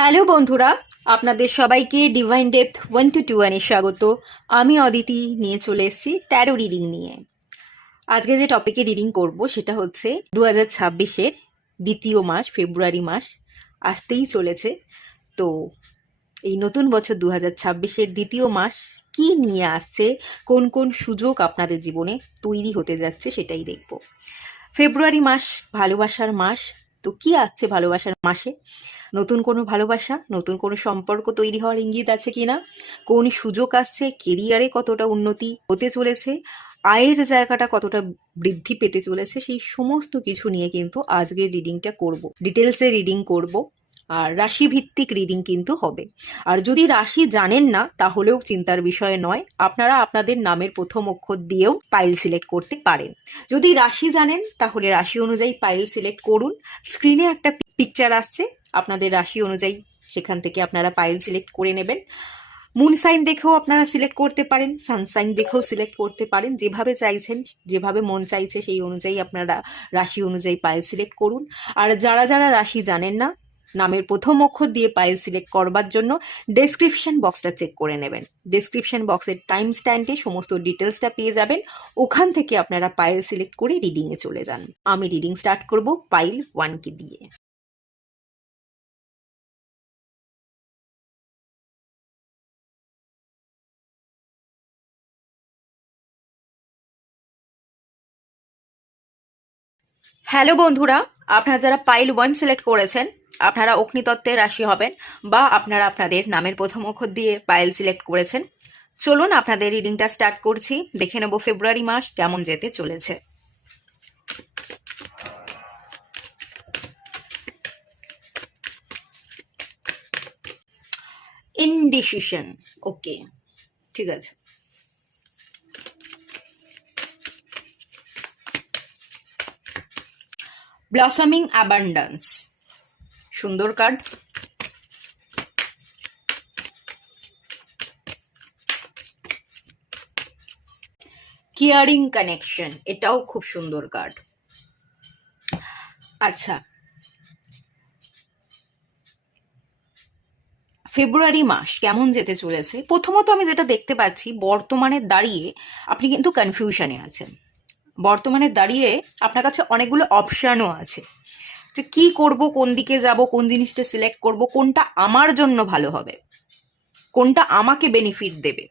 Hello বন্ধুরা, আপনাদের সবাইকে ডিভাইন ডেপথ 1 to 2 স্বাগত। আমি অদিতি নিয়ে চলে এসেছি ট্যারো রিডিং নিয়ে। আজকে যে টপিকে রিডিং করব সেটা হচ্ছে 2026-এর দ্বিতীয় মাস, ফেব্রুয়ারি মাস আসতেই চলেছে। তো এই নতুন বছর 2026-এর দ্বিতীয় মাস কি নিয়ে আসছে, কোন কোন সুযোগ আপনাদের জীবনে তৈরি হতে যাচ্ছে সেটাই দেখব। ফেব্রুয়ারি মাস ভালোবাসার মাস। তো কি আসছে ভালোবাসার মাসে? নতুন কোনো ভালোবাসা, নতুন কোনো সম্পর্ক তৈরি হওয়ার ইঙ্গিত আছে কিনা, কোন সুযোগ আসছে, কেরিয়ারে কতটা উন্নতি হতে চলেছে, আয়ের জায়গাটা কতটা বৃদ্ধি পেতে চলেছে, সেই সমস্ত কিছু নিয়ে কিন্তু আজকের রিডিংটা করব। ডিটেলসে রিডিং করব, আর রাশিভিত্তিক রিডিং কিন্তু হবে। আর যদি রাশি জানেন না তাহলেও চিন্তার বিষয় নয়, আপনারা আপনাদের নামের প্রথম অক্ষর দিয়েও পাইল সিলেক্ট করতে পারেন। যদি রাশি জানেন তাহলে রাশি অনুযায়ী পাইল সিলেক্ট করুন। স্ক্রিনে একটা পিকচার আসছে, আপনাদের রাশি অনুযায়ী সেখান থেকে আপনারা পাইল সিলেক্ট করে নেবেন। মুন সাইন দেখেও আপনারা সিলেক্ট করতে পারেন, সানসাইন দেখেও সিলেক্ট করতে পারেন, যেভাবে চাইছেন, যেভাবে মন চাইছে সেই অনুযায়ী আপনারা রাশি অনুযায়ী পাইল সিলেক্ট করুন। আর যারা যারা রাশি জানেন না, নামের প্রথম অক্ষর দিয়ে পাইল সিলেক্ট করবার জন্য ডেসক্রিপশন বক্সটা চেক করে নেবেন। ডেসক্রিপশন বক্সের টাইম স্ট্যাম্পে সমস্ত ডিটেলসটা পেয়ে যাবেন। ওখান থেকে আপনারা পাইল সিলেক্ট করে রিডিংয়ে চলে যান। আমি রিডিং স্টার্ট করব পাইল 1কে দিয়ে। হ্যালো বন্ধুরা, আপনারা যারা পাইল 1 সিলেক্ট করেছেন আপনারা অগ্নিতত্ত্বের রাশি হবেন, বা আপনারা আপনাদের নামের প্রথম অক্ষর দিয়ে পাইল সিলেক্ট করেছেন। চলুন আপনাদের রিডিংটা স্টার্ট করছি। দেখে নেব ফেব্রুয়ারি মাস কেমন যেতে চলেছে। ইনডিসিশন, ওকে, ঠিক আছে। ব্লসমিং অ্যাবান্ডান্স, সুন্দর কার্ড। কেয়ারিং কানেকশন, এটাও খুব সুন্দর কার্ড। আচ্ছা, ফেব্রুয়ারি মাস কেমন যেতে চলেছে? প্রথমত আমি যেটা দেখতে পাচ্ছি, বর্তমানে দাঁড়িয়ে আপনি কিন্তু কনফিউশনে আছেন। বর্তমানে দাঁড়িয়ে আপনার কাছে অনেকগুলো অপশানও আছে যে কি করব, কোন দিকে যাব, কোন জিনিসটা সিলেক্ট করব, কোনটা আমার জন্য ভালো হবে, কোনটা আমাকে বেনিফিট দেবে,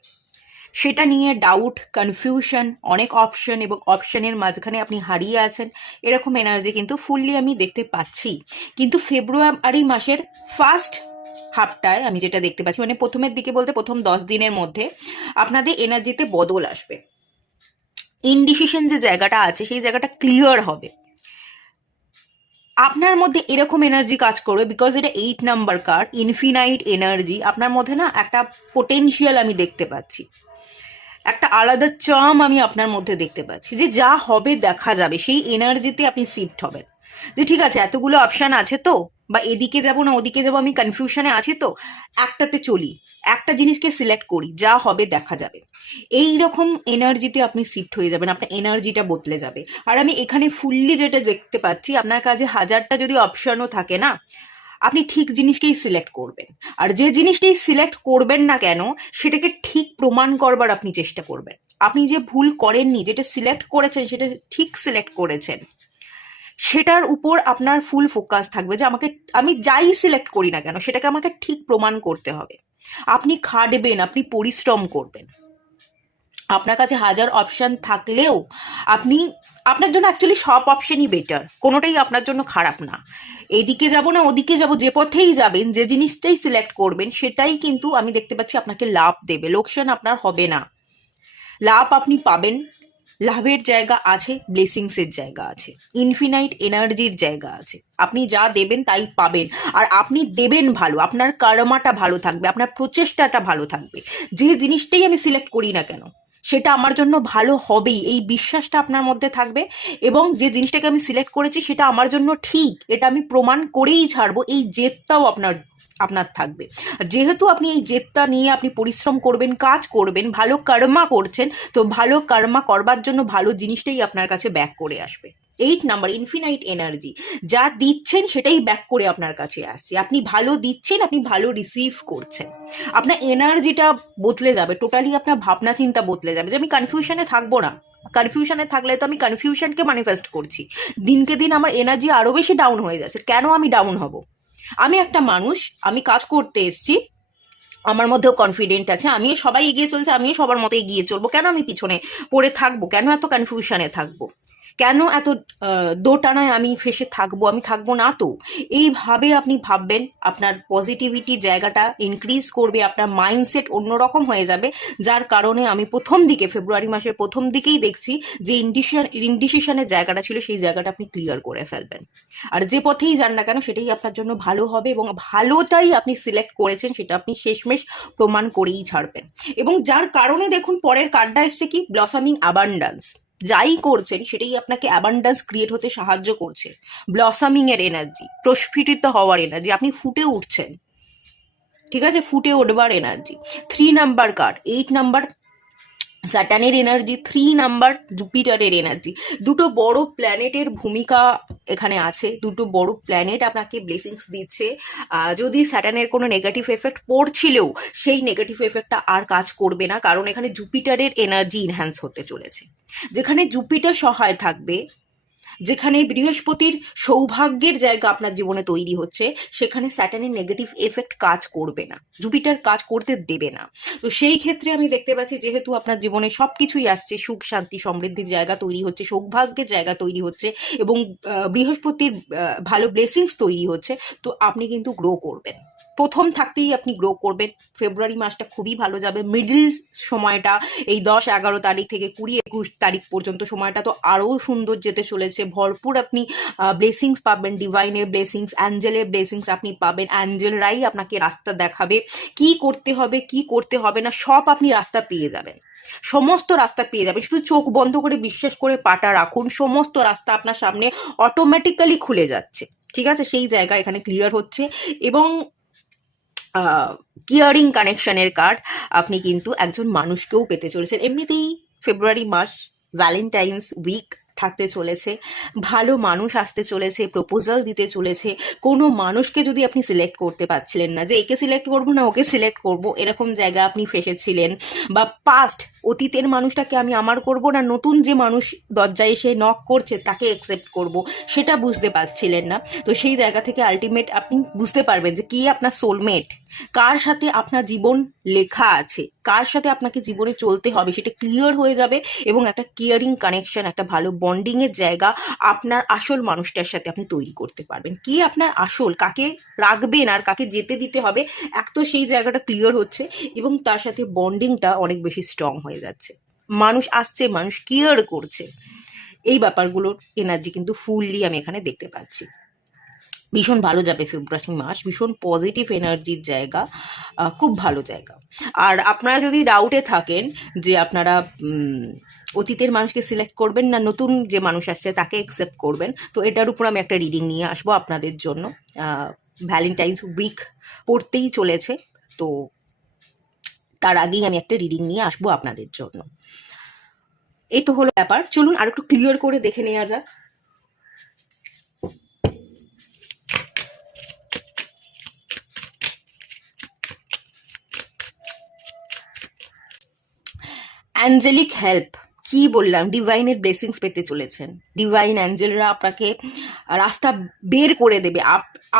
সেটা নিয়ে ডাউট, কনফিউশন, অনেক অপশন, এবং অপশনের মাঝখানে আপনি হারিয়ে আছেন। এরকম এনার্জি কিন্তু ফুললি আমি দেখতে পাচ্ছি। কিন্তু ফেব্রুয়ারি মাসের ফার্স্ট হাফটায় আমি যেটা দেখতে পাচ্ছি, মানে প্রথমের দিকে বলতে প্রথম 10 দিনের মধ্যে আপনাদের এনার্জিতে বদল আসবে। ইনডিসিশন যে জায়গাটা আছে সেই জায়গাটা ক্লিয়ার হবে। আপনার মধ্যে এরকম এনার্জি কাজ করবে, বিকজ এটা 8 নাম্বার কার্ড, ইনফিনাইট এনার্জি। আপনার মধ্যে না একটা পোটেনশিয়াল আমি দেখতে পাচ্ছি, একটা আলাদা চার্ম আমি আপনার মধ্যে দেখতে পাচ্ছি, যে যা হবে দেখা যাবে, সেই এনার্জিতে আপনি শিফট হবেন। যে ঠিক আছে, এতগুলো অপশান আছে তো, বা এদিকে যাব না ওদিকে যাব, আমি কনফিউশনে আছি তো, একটাতে চলি, একটা জিনিসকে সিলেক্ট করি, যা হবে দেখা যাবে। এই রকম এনার্জিতে আপনি শিফট হয়ে যাবেন, আপনার এনার্জিটা বদলে যাবে। আর আমি এখানে ফুললি যেটা দেখতে পাচ্ছি, আপনার কাছে হাজারটা যদি অপশানও থাকে না, আপনি ঠিক জিনিসকেই সিলেক্ট করবেন। আর যে জিনিসটাই সিলেক্ট করবেন না কেন, সেটাকে ঠিক প্রমাণ করবার আপনি চেষ্টা করবেন। আপনি যে ভুল করেননি, যেটা সিলেক্ট করেছেন সেটা ঠিক সিলেক্ট করেছেন, সেটার উপর আপনার ফুল ফোকাস থাকবে, যে আমি যাই সিলেক্ট করি না কেন সেটাকে আমাকে ঠিক প্রমাণ করতে হবে। আপনি খাটবেন, আপনি পরিশ্রম করবেন। আপনার কাছে হাজার অপশান থাকলেও আপনার জন্য অ্যাকচুয়ালি সব অপশানই বেটার, কোনোটাই আপনার জন্য খারাপ না। এদিকে যাব না ওদিকে যাব, যে পথেই যাবেন, যে জিনিসটাই সিলেক্ট করবেন সেটাই কিন্তু আমি দেখতে পাচ্ছি আপনাকে লাভ দেবে। লোকসান আপনার হবে না, লাভ আপনি পাবেন। লাভের জায়গা আছে, ব্লেসিংসের জায়গা আছে, ইনফিনাইট এনার্জির জায়গা আছে। আপনি যা দেবেন তাই পাবেন। আর আপনি দেবেন ভালো, আপনার কর্মাটা ভালো থাকবে, আপনার প্রচেষ্টাটা ভালো থাকবে। যে জিনিসটাই আমি সিলেক্ট করি না কেন সেটা আমার জন্য ভালো হবেই, এই বিশ্বাসটা আপনার মধ্যে থাকবে। এবং যে জিনিসটাকে আমি সিলেক্ট করেছি সেটা আমার জন্য ঠিক, এটা আমি প্রমাণ করেই ছাড়বো, এই জেদটাও আপনার থাকবে। আর যেহেতু আপনি এই জেদটা নিয়ে আপনি পরিশ্রম করবেন, কাজ করবেন, ভালো কর্মা করছেন, তো ভালো কর্মা করবার জন্য ভালো জিনিসটাই আপনার কাছে ব্যাক করে আসবে। 8 নাম্বার ইনফিনাইট এনার্জি, যা দিচ্ছেন সেটাই ব্যাক করে আপনার কাছে আসছে। আপনি ভালো দিচ্ছেন, আপনি ভালো রিসিভ করছেন, আপনার এনার্জিটা বদলে যাবে, টোটালি আপনার ভাবনা চিন্তা বদলে যাবে যে আমি কনফিউশনে থাকবো না। কনফিউশনে থাকলে তো আমি কনফিউশনকে ম্যানিফেস্ট করছি, দিনকে দিন আমার এনার্জি আরো বেশি ডাউন হয়ে যাচ্ছে। কেন আমি ডাউন হব? আমি একটা মানুষ, আমি কাজ করতে এসেছি, আমার মধ্যেও কনফিডেন্ট আছে, আমিও সবাই এগিয়ে চলছে, আমিও সবার মতো এগিয়ে চলবো, কেন আমি পিছনে পড়ে থাকবো? কেন এত কনফিউশনে থাকবো? কেন এত দোটানায় আমি ফেসে থাকবো? আমি থাকবো না তো। এইভাবে আপনি ভাববেন, আপনার পজিটিভিটি জায়গাটা ইনক্রিজ করবে, আপনার মাইন্ডসেট অন্যরকম হয়ে যাবে, যার কারণে আমি প্রথম দিকে ফেব্রুয়ারি মাসের প্রথম দিকেই দেখছি যে ইনডিসিশনের জায়গাটা ছিল সেই জায়গাটা আপনি ক্লিয়ার করে ফেলবেন। আর যে পথেই যান না কেন সেটাই আপনার জন্য ভালো হবে, এবং ভালোটাই আপনি সিলেক্ট করেছেন সেটা আপনি শেষমেশ প্রমাণ করেই ছাড়বেন। এবং যার কারণে দেখুন পরের কার্ডটা এসছে কি, ব্লসামিং অ্যাবান্ডান্স। যাই করছেন সেটাই আপনাকে অ্যাবান্ডান্স ক্রিয়েট হতে সাহায্য করছে। ব্লসামিং এর এনার্জি, প্রস্ফুটিত হওয়ার এনার্জি, আপনি ফুটে উঠছেন, ঠিক আছে, ফুটে উঠবার এনার্জি। 3 নাম্বার কার্ড, 8 নাম্বার স্যাটার্নের এনার্জি, 3 নাম্বার জুপিটারের এনার্জি। দুটো বড় প্ল্যানেটের ভূমিকা এখানে আছে, দুটো বড় প্ল্যানেট আপনাকে ব্লেসিংস দিচ্ছে। যদি স্যাটার্নের কোনো নেগেটিভ এফেক্ট পড়ছিলেও সেই নেগেটিভ এফেক্টটা আর কাজ করবে না, কারণ এখানে জুপিটারের এনার্জি ইনহ্যান্স হতে চলেছে। যেখানে জুপিটার সহায় থাকবে, যেখানে বৃহস্পতির সৌভাগ্যের জায়গা আপনার জীবনে তৈরি হচ্ছে, সেখানে স্যাটার্নের নেগেটিভ এফেক্ট কাজ করবে না, জুপিটার কাজ করতে দেবে না। তো সেই ক্ষেত্রে আমি দেখতে পাচ্ছি যেহেতু আপনার জীবনে সব কিছুই আসছে, সুখ শান্তি সমৃদ্ধির জায়গা তৈরি হচ্ছে, সৌভাগ্যের জায়গা তৈরি হচ্ছে, এবং বৃহস্পতির ভালো ব্লেসিংস তৈরি হচ্ছে, তো আপনি কিন্তু গ্রো করবেন। প্রথম থাকতেই আপনি গ্রো করবেন। ফেব্রুয়ারি মাসটা খুবই ভালো যাবে। মিডল সময়টা এই 10-11 তারিখ থেকে 20-21 তারিখ পর্যন্ত সময়টা তো আরও সুন্দর যেতে চলেছে। ভরপুর আপনি ব্লেসিংস পাবেন, ডিভাইনের ব্লেসিংস, অ্যাঞ্জেলের ব্লেসিংস আপনি পাবেন। অ্যাঞ্জেলরাই আপনাকে রাস্তা দেখাবে, কি করতে হবে কি করতে হবে না, সব আপনি রাস্তা পেয়ে যাবেন, সমস্ত রাস্তা পেয়ে যাবেন। শুধু চোখ বন্ধ করে বিশ্বাস করে পাটা রাখুন, সমস্ত রাস্তা আপনার সামনে অটোমেটিক্যালি খুলে যাচ্ছে, ঠিক আছে। সেই জায়গা এখানে ক্লিয়ার হচ্ছে। এবং কিয়ারিং কানেকশনের কার্ড, আপনি কিন্তু একজন মানুষকেও পেতে চলেছেন। এমনিতেই ফেব্রুয়ারি মাস ভ্যালেন্টাইন্স উইক থাকতে চলেছে, ভালো মানুষ আসতে চলেছে, প্রপোজাল দিতে চলেছে। কোনো মানুষকে যদি আপনি সিলেক্ট করতে পারছিলেন না, যে একে সিলেক্ট করবো না ওকে সিলেক্ট করব, এরকম জায়গা আপনি ফেসেছিলেন, বা পাস্ট অতীতের মানুষটাকে আমি আমার করব না, নতুন যে মানুষ দরজায় এসে নক করছে তাকে অ্যাকসেপ্ট করব, সেটা বুঝতে পারছিলেন না, তো সেই জায়গা থেকে আলটিমেট আপনি বুঝতে পারবেন যে কি আপনার সোলমেট, কার সাথে আপনার জীবন লেখা আছে, কার সাথে আপনাকে জীবনে চলতে হবে, সেটা ক্লিয়ার হয়ে যাবে। এবং একটা কেয়ারিং কানেকশন, একটা ভালো বন্ডিংয়ের জায়গা আপনার আসল মানুষটার সাথে আপনি তৈরি করতে পারবেন। কি আপনার আসল, কাকে রাখবেন আর কাকে যেতে দিতে হবে, এক তো সেই জায়গাটা ক্লিয়ার হচ্ছে, এবং তার সাথে বন্ডিংটা অনেক বেশি স্ট্রং হয়ে যাচ্ছে। মানুষ আসছে, মানুষ কেয়ার করছে, এই ব্যাপারগুলোর এনার্জি কিন্তু ফুললি আমি এখানে দেখতে পাচ্ছি। ভীষণ ভালো যাবে ফেব্রুয়ারি মাস, ভীষণ পজিটিভ এনার্জির জায়গা, খুব ভালো জায়গা। আর আপনারা যদি ডাউটে থাকেন যে আপনারা অতীতের মানুষকে সিলেক্ট করবেন না নতুন যে মানুষ আসছে তাকে অ্যাকসেপ্ট করবেন, তো এটার উপর আমি একটা রিডিং নিয়ে আসবো আপনাদের জন্য। ভ্যালেন্টাইন্স উইক পড়তেই চলেছে, তো তার আগেই আমি একটা রিডিং নিয়ে আসবো আপনাদের জন্য। এই তো হলো ব্যাপার, চলুন আর একটু ক্লিয়ার করে দেখে নেওয়া যাক। অ্যাঞ্জেলিক হেল্প, কি বললাম, ডিভাইনের ব্লেসিংস পেতে চলেছেন। ডিভাইন অ্যাঞ্জেলরা আপনাকে রাস্তা বের করে দেবে,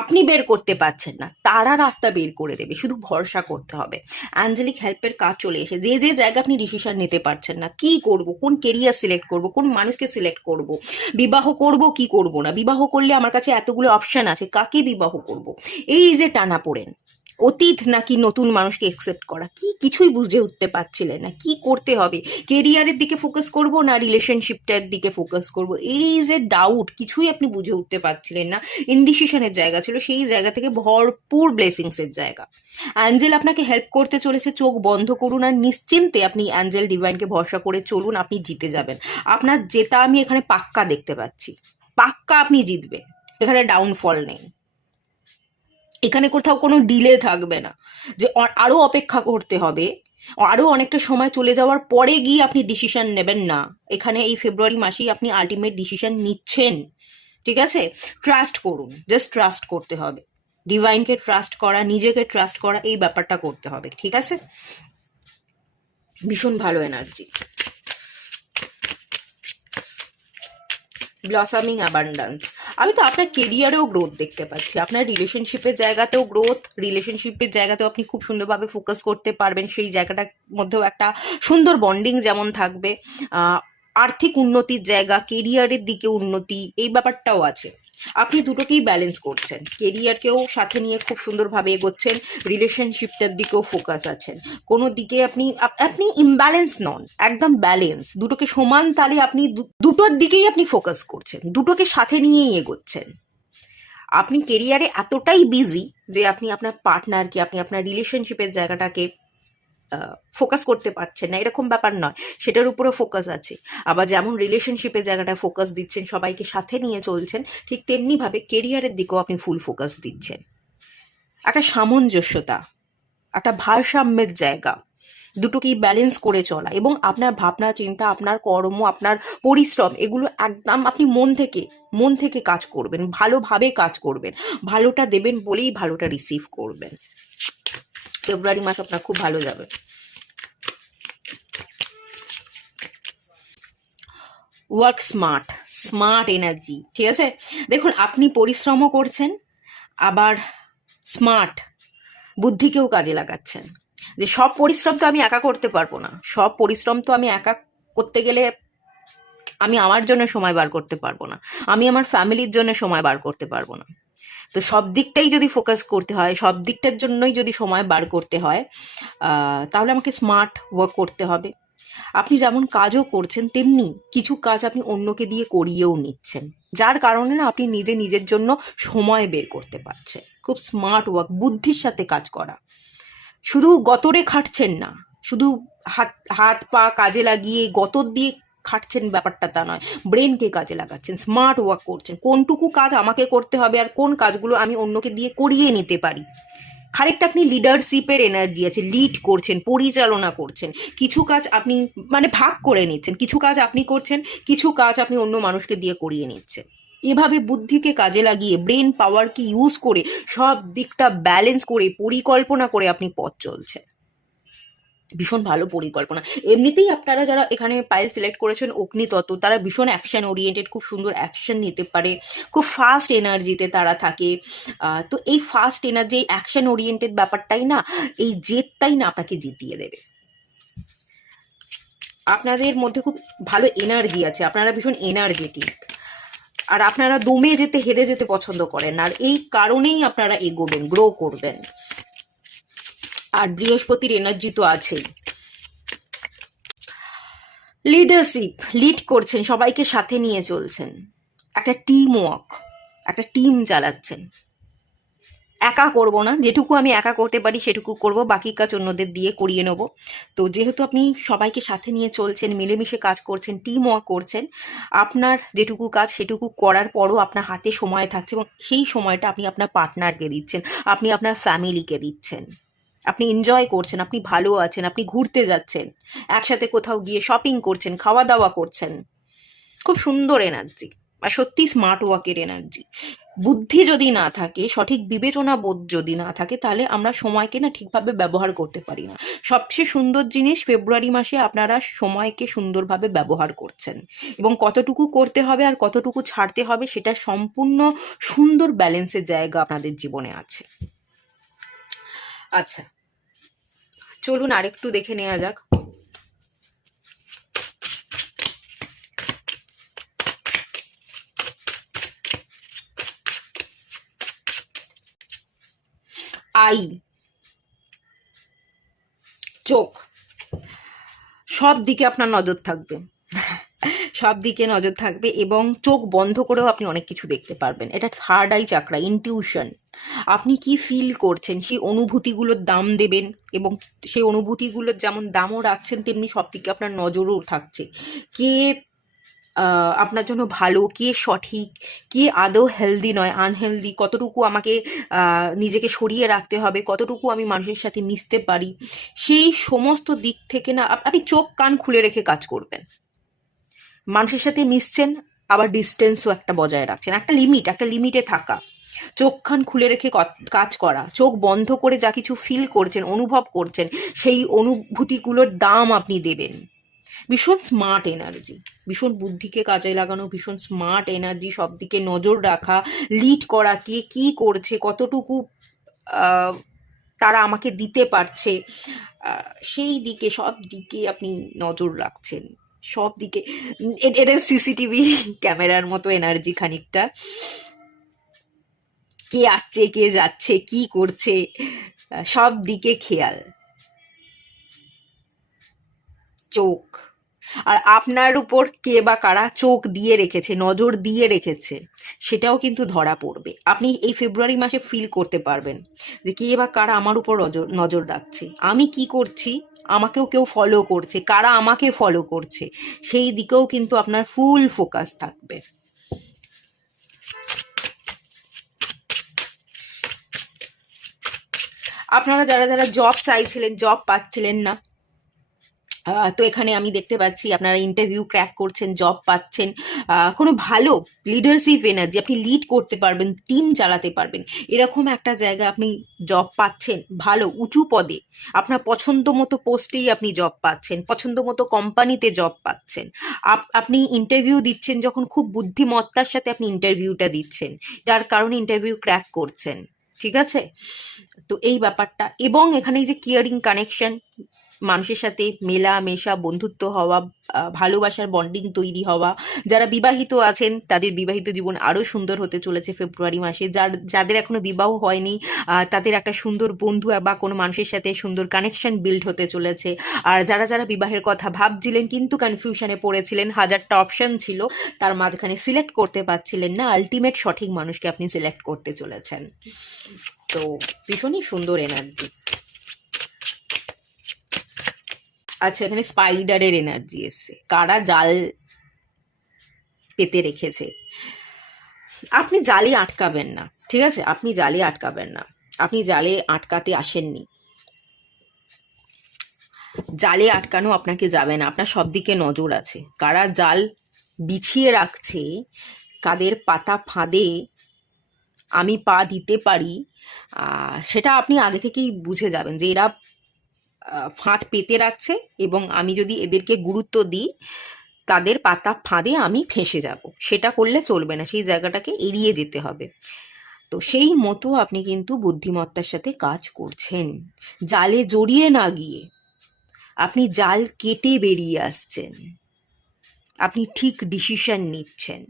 আপনি বের করতে পারছেন না, তারা রাস্তা বের করে দেবে, শুধু ভরসা করতে হবে। অ্যাঞ্জেলিক হেল্পের কাজ চলে এসে, যে যে জায়গা আপনি ডিসিশন নিতে পারছেন না, কি করব, কোন কেরিয়ার সিলেক্ট করব, কোন মানুষকে সিলেক্ট করব, বিবাহ করব কি করব না, বিবাহ করলে আমার কাছে এতগুলো অপশন আছে, কাকে বিবাহ করব, এই যে টানা পড়েন, অতীত নাকি নতুন মানুষকে অ্যাকসেপ্ট করা, কি কিছুই বুঝে উঠতে পারছিলেন না, কি করতে হবে, কেরিয়ারের দিকে ফোকাস করব না রিলেশনশিপটার দিকে ফোকাস করব, এই যে ডাউট, কিছুই আপনি বুঝে উঠতে পারছিলেন না, ইনডিসিশনের জায়গা ছিল, সেই জায়গা থেকে ভরপুর ব্লেসিংসের জায়গা। অ্যাঞ্জেল আপনাকে হেল্প করতে চলেছে, চোখ বন্ধ করুন আর নিশ্চিন্তে আপনি অ্যাঞ্জেল ডিভাইনকে ভরসা করে চলুন, আপনি জিতে যাবেন। আপনার জেতা আমি এখানে পাক্কা দেখতে পাচ্ছি, পাক্কা আপনি জিতবেন, এখানে ডাউনফল নেই, এখানে কোথাও কোনো ডিলে থাকবে না যে আরো অপেক্ষা করতে হবে, আরও অনেকটা সময় চলে যাওয়ার পরে গিয়ে আপনি ডিসিশন নেবেন না। এখানে এই ফেব্রুয়ারি মাসেই আপনি আলটিমেট ডিসিশন নিচ্ছেন, ঠিক আছে? ট্রাস্ট করুন, জাস্ট ট্রাস্ট করতে হবে। ডিভাইনকে ট্রাস্ট করা, নিজেকে ট্রাস্ট করা, এই ব্যাপারটা করতে হবে, ঠিক আছে? ভীষণ ভালো এনার্জি। ব্লসামিং অ্যাবান্ডান্স। আমি তো আপনার কেরিয়ারেও গ্রোথ দেখতে পাচ্ছি, আপনার রিলেশনশিপের জায়গাতেও গ্রোথ, রিলেশনশিপের জায়গাতেও আপনি খুব সুন্দরভাবে ফোকাস করতে পারবেন, সেই জায়গাটার মধ্যেও একটা সুন্দর বন্ডিং যেমন থাকবে, আর্থিক উন্নতির জায়গা, কেরিয়ারের দিকে উন্নতি, এই ব্যাপারটাও আছে। আপনি দুটোকেই ব্যালেন্স করছেন, কেরিয়ারকেও সাথে নিয়ে খুব সুন্দরভাবে এগোচ্ছেন, রিলেশনশিপটার দিকেও ফোকাস আছেন। কোনো দিকে আপনি আপনি ইমব্যালেন্স নন, একদম ব্যালেন্স, দুটোকে সমান তালে আপনি দুটোর দিকেই আপনি ফোকাস করছেন, দুটোকে সাথে নিয়েই এগোচ্ছেন। আপনি কেরিয়ারে এতটাই বিজি যে আপনি আপনার পার্টনারকে, আপনি আপনার রিলেশনশিপের জায়গাটাকে ফোকাস করতে পারছেন না, এরকম ব্যাপার নয়, সেটার উপরে ফোকাস আছে। আবার যেমন রিলেশনশিপের জায়গাটা ফোকাস দিচ্ছেন, সবাইকে সাথে নিয়ে চলছেন, ঠিক তেমনিভাবে কেরিয়ারের দিকেও আপনি ফুল ফোকাস দিচ্ছেন। একটা সামঞ্জস্যতা, একটা ভারসাম্যের জায়গা, দুটোকেই ব্যালেন্স করে চলা, এবং আপনার ভাবনা চিন্তা, আপনার কর্ম, আপনার পরিশ্রম, এগুলো একদম আপনি মন থেকে কাজ করবেন, ভালোভাবে কাজ করবেন, ভালোটা দেবেন বলেই ভালোটা রিসিভ করবেন। ফেব্রুয়ারি মাস আপনার খুব ভালো যাবে। ওয়ার্ক স্মার্ট, স্মার্ট এনার্জি, ঠিক আছে? দেখুন, আপনি পরিশ্রমও করছেন, আবার স্মার্ট বুদ্ধিকেও কাজে লাগাচ্ছেন। যে সব পরিশ্রম তো আমি একা করতে পারবো না, সব পরিশ্রম তো আমি একা করতে গেলে আমি আমার জন্য সময় বার করতে পারবো না, আমি আমার ফ্যামিলির জন্য সময় বার করতে পারবো না। তো সব দিকটাই যদি ফোকাস করতে হয়, সব দিকটার জন্যই যদি সময় বার করতে হয়, তাহলে আমাকে স্মার্ট ওয়ার্ক করতে হবে। আপনি যেমন কাজও করছেন, তেমনি কিছু কাজ আপনি অন্যকে দিয়ে করিয়েও নিচ্ছেন, যার কারণে না আপনি নিজের জন্য সময় বের করতে পারছেন। খুব স্মার্ট ওয়ার্ক, বুদ্ধির সাথে কাজ করা। শুধু গতরে খাটছেন না, শুধু হাত পা কাজে লাগিয়ে গতর দিয়ে খাটছেন ব্যাপারটা তা নয়, ব্রেনকে কাজে লাগাচ্ছেন, স্মার্ট ওয়ার্ক করছেন। কোনটুকু কাজ আমাকে করতে হবে আর কোন কাজগুলো আমি অন্যকে দিয়ে করিয়ে নিতে পারি। খানিকটা আপনি লিডারশিপের এনার্জি আছে, লিড করছেন, পরিচালনা করছেন। কিছু কাজ আপনি মানে ভাগ করে নিচ্ছেন, কিছু কাজ আপনি করছেন, কিছু কাজ আপনি অন্য মানুষকে দিয়ে করিয়ে নিচ্ছেন। এভাবে বুদ্ধিকে কাজে লাগিয়ে, ব্রেন পাওয়ারকে ইউজ করে, সব দিকটা ব্যালেন্স করে, পরিকল্পনা করে আপনি পথ চলছেন। ভীষণ ভালো পরিকল্পনা। এমনিতেই আপনারা যারা এখানে পাইল সিলেক্ট করেছেন অগ্নিতত্ত্ব, তারা ভীষণ অ্যাকশন ওরিয়েন্টেড, খুব সুন্দর অ্যাকশন নিতে পারে, খুব ফাস্ট এনার্জিতে তারা থাকে। তো এই ফাস্ট এনার্জি, অ্যাকশন ওরিয়েন্টেড ব্যাপারটাই না, এই জেদটাই না আপনাকে জিতিয়ে দেবে। আপনাদের মধ্যে খুব ভালো এনার্জি আছে, আপনারা ভীষণ এনার্জেটিক, আর আপনারা দমে যেতে, হেরে যেতে পছন্দ করেন, আর এই কারণেই আপনারা এগোবেন, গ্রো করবেন। আর বৃহস্পতির এনার্জি তো আছেই। লিডারশিপ, লিড করছেন, সবাইকে সাথে নিয়ে চলছেন, একটা টিম ওয়ার্ক, একটা টিম চালাচ্ছেন। একা করব না, যেটুকু আমি একা করতে পারি সেটুকু করব, বাকি কাজ অন্যদের দিয়ে করিয়ে নেব। তো যেহেতু আপনি সবাইকে সাথে নিয়ে চলছেন, মিলেমিশে কাজ করছেন, টিম ওয়ার্ক করছেন, আপনার যেটুকু কাজ সেটুকু করার পরও আপনার হাতে সময় থাকছে, এবং সেই সময়টা আপনি আপনার পার্টনারকে দিচ্ছেন, আপনি আপনার ফ্যামিলিকে দিচ্ছেন। আপনি এনজয় করছেন, আপনি ভালো আছেন, আপনি ঘুরতে যাচ্ছেন, একসাথে কোথাও গিয়ে শপিং করছেন, খাওয়া দাওয়া করছেন। খুব সুন্দর এনার্জি, আর সত্যি স্মার্ট ওয়ার্কের এনার্জি। বুদ্ধি যদি না থাকে, সঠিক বিবেচনা বোধ যদি না থাকে, তাহলে আমরা সময়কে না ঠিকভাবে ব্যবহার করতে পারি না। সবচেয়ে সুন্দর জিনিস, ফেব্রুয়ারি মাসে আপনারা সময়কে সুন্দরভাবে ব্যবহার করছেন, এবং কতটুকু করতে হবে আর কতটুকু ছাড়তে হবে সেটা সম্পূর্ণ সুন্দর ব্যালেন্সের জায়গা আপনাদের জীবনে আছে। আচ্ছা, চলুন আরেকটু দেখে নেওয়া যাক। আই, চোখ, সব দিকে আপনার নজর থাকবে, সব দিকে নজর থাকবে, এবং চোখ বন্ধ করেও আপনি অনেক কিছু দেখতে পারবেন। এটা থার্ড আই চাকরা, ইনটিউশন। আপনি কি ফিল করছেন সেই অনুভূতিগুলোর দাম দেবেন, এবং সেই অনুভূতিগুলোর যেমন দামও রাখছেন, তেমনি সব দিকে আপনার নজরও থাকছে। কে আপনার জন্য ভালো, কে সঠিক, কে আদৌ হেলদি নয়, আনহেলদি, কতটুকু আমাকে নিজেকে সরিয়ে রাখতে হবে, কতটুকু আমি মানুষের সাথে মিশতে পারি, সেই সমস্ত দিক থেকে না আপনি চোখ কান খুলে রেখে কাজ করবেন। মানুষের সাথে মিশছেন, আবার ডিস্টেন্সও একটা বজায় রাখছেন, একটা লিমিটে থাকা, চোখ কান খুলে রেখে কাজ করা, চোখ বন্ধ করে যা কিছু ফিল করছেন, অনুভব করছেন, সেই অনুভূতিগুলোর দাম আপনি দেবেন। ভীষণ স্মার্ট এনার্জি, ভীষণ বুদ্ধিকে কাজে লাগানো, ভীষণ স্মার্ট এনার্জি, সব দিকে নজর রাখা, লিড করা, কে কী করছে, কতটুকু তারা আমাকে দিতে পারছে, সেই দিকে সব দিকে আপনি নজর রাখছেন, সব দিকে। এটা সিসিটিভি ক্যামেরার মতো এনার্জি খানিকটা, কে আসছে কে যাচ্ছে কি করছে সব দিকে খেয়াল, চোখ। আর আপনার উপর কে বা কারা চোখ দিয়ে রেখেছে, নজর দিয়ে রেখেছে, সেটাও কিন্তু ধরা পড়বে। আপনি এই ফেব্রুয়ারি মাসে ফিল করতে পারবেন যে কে বা কারা আমার উপর নজর রাখছে, আমি কি করছি, আমাকেও কেউ ফলো করছে, কারা আমাকে ফলো করছে, সেই দিকেও কিন্তু আপনার ফুল ফোকাস থাকবে। আপনারা যারা যারা জব চাইছিলেন, জব পাচ্ছিলেন না, তো এখানে আমি দেখতে পাচ্ছি আপনারা ইন্টারভিউ ক্র্যাক করছেন, জব পাচ্ছেন, কোনো ভালো লিডারশিপ এনার্জি, আপনি লিড করতে পারবেন, টিম চালাতে পারবেন, এরকম একটা জায়গায় আপনি জব পাচ্ছেন, ভালো উঁচু পদে, আপনার পছন্দ মতো পোস্টেই আপনি জব পাচ্ছেন, পছন্দ মতো কোম্পানিতে জব পাচ্ছেন। আপনি ইন্টারভিউ দিচ্ছেন যখন, খুব বুদ্ধিমত্তার সাথে আপনি ইন্টারভিউটা দিচ্ছেন, যার কারণে ইন্টারভিউ ক্র্যাক করছেন, ঠিক আছে? তো এই ব্যাপারটা, এবং এখানে যে কেয়ারিং কানেকশন, মানুষের সাথে মেলামেশা, বন্ধুত্ব হওয়া, ভালোবাসার বন্ডিং তৈরি হওয়া, যারা বিবাহিত আছেন তাদের বিবাহিত জীবন আরও সুন্দর হতে চলেছে ফেব্রুয়ারি মাসে, যাদের এখনো বিবাহ হয়নি তাদের একটা সুন্দর বন্ধু বা কোনো মানুষের সাথে সুন্দর কানেকশন বিল্ড হতে চলেছে। আর যারা যারা বিবাহের কথা ভাবছিলেন কিন্তু কনফিউশনে পড়েছিলেন, হাজারটা অপশন ছিল, তার মাঝখানে সিলেক্ট করতে পারছিলেন না, আলটিমেট সঠিক মানুষকে আপনি সিলেক্ট করতে চলেছেন। তো ভীষণই সুন্দর এনার্জি। আচ্ছা, এখানে স্পাইডারের এনার্জি এসছে, কারা জাল পেতে রেখেছে, আপনি জালে আটকাবেন না, ঠিক আছে? আপনি জালে আটকাবেন না, আপনি জালে আটকাতে আসেননি, জালে আটকানো আপনাকে যাবে না, আপনার সব দিকে নজর আছে, কারা জাল বিছিয়ে রাখছে, কাদের পাতা ফাঁদে আমি পা দিতে পারি, সেটা আপনি আগে থেকেই বুঝে যাবেন যে এরা ফাঁদ পেতে রাখছে, এবং আমি যদি এদেরকে গুরুত্ব দিই তাদের পাতা ফাঁদে আমি ফেঁসে যাব, সেটা করলে চলবে না, সেই জায়গাটাকে এড়িয়ে যেতে হবে। তো সেই মতো আপনি কিন্তু বুদ্ধিমত্তার সাথে কাজ করছেন, জালে জড়িয়ে না গিয়ে আপনি জাল কেটে বেরিয়ে আসছেন, আপনি ঠিক ডিসিশন নিচ্ছেন।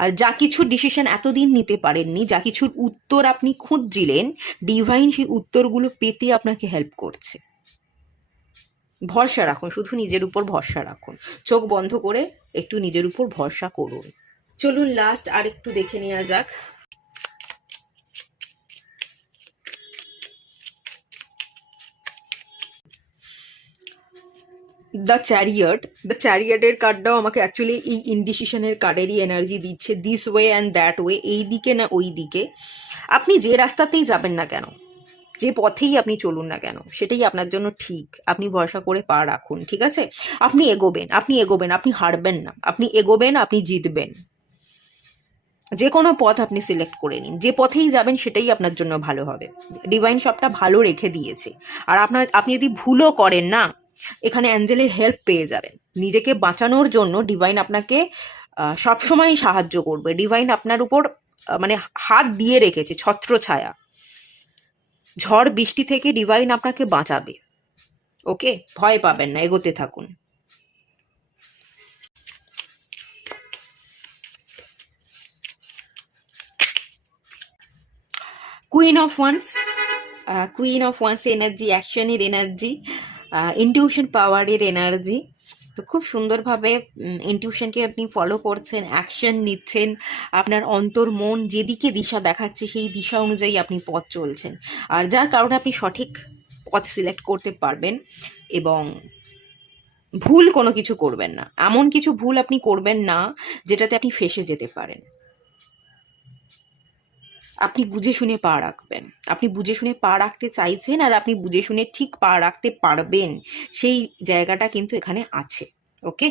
আর যা কিছু ডিসিশন এতদিন নিতে পারেননি, যা কিছুর উত্তর আপনি খুঁজছিলেন, ডিভাইন সেই উত্তরগুলো পেতে আপনাকে হেল্প করছে। ভরসা রাখুন, শুধু নিজের উপর ভরসা রাখুন, চোখ বন্ধ করে একটু নিজের উপর ভরসা করুন। চলুন লাস্ট আর একটু দেখে নেওয়া যাক। দ্য চ্যারিয়টের কার্ডটাও আমাকে অ্যাকচুয়ালি এই ইনডিসিশনের কার্ডেরই এনার্জি দিচ্ছে, this way and that way, এই দিকে না ওই দিকে, আপনি যে রাস্তাতেই যাবেন না কেন, যে পথেই আপনি চলুন না কেন, সেটাই আপনার জন্য ঠিক, আপনি ভরসা করে পা রাখুন, ঠিক আছে? আপনি এগোবেন, আপনি হারবেন না, আপনি এগোবেন, আপনি জিতবেন। যে কোনো পথ আপনি সিলেক্ট করে নিন, যে পথেই যাবেন সেটাই আপনার জন্য ভালো হবে, ডিভাইন সবটা ভালো রেখে দিয়েছে। আর আপনি যদি ভুলও করেন না, এখানে অ্যাঞ্জেলের হেল্প পেয়ে যাবেন, নিজেকে বাঁচানোর জন্য ডিভাইন আপনাকে সবসময় সাহায্য করবে, ডিভাইন আপনার উপর মানে হাত দিয়ে রেখেছে, ছত্রছায়া, ঝড় বৃষ্টি থেকে ডিভাইন আপনাকে বাঁচাবে। ওকে, ভয় পাবেন না, এগোতে থাকুন। কুইন অফ ওয়ান্স এনার্জি, অ্যাকশনের এনার্জি, ইনটিউশন পাওয়ারের এনার্জি। তো খুব সুন্দরভাবে ইনটিউশনকে আপনি ফলো করছেন, অ্যাকশন নিচ্ছেন, আপনার অন্তর মন যেদিকে দিশা দেখাচ্ছে সেই দিশা অনুযায়ী আপনি পথ চলছেন, আর যার কারণে আপনি সঠিক পথ সিলেক্ট করতে পারবেন, এবং ভুল কোনো কিছু করবেন না, এমন কিছু ভুল আপনি করবেন না যেটাতে আপনি ফেঁসে যেতে পারেন। আপনি বুঝে শুনে পা রাখবেন, আপনি বুঝে শুনে পা রাখতে চাইছেন, আর আপনি বুঝে শুনে ঠিক পা রাখতে পারবেন, সেই জায়গাটা কিন্তু এখানে আছে। ওকে,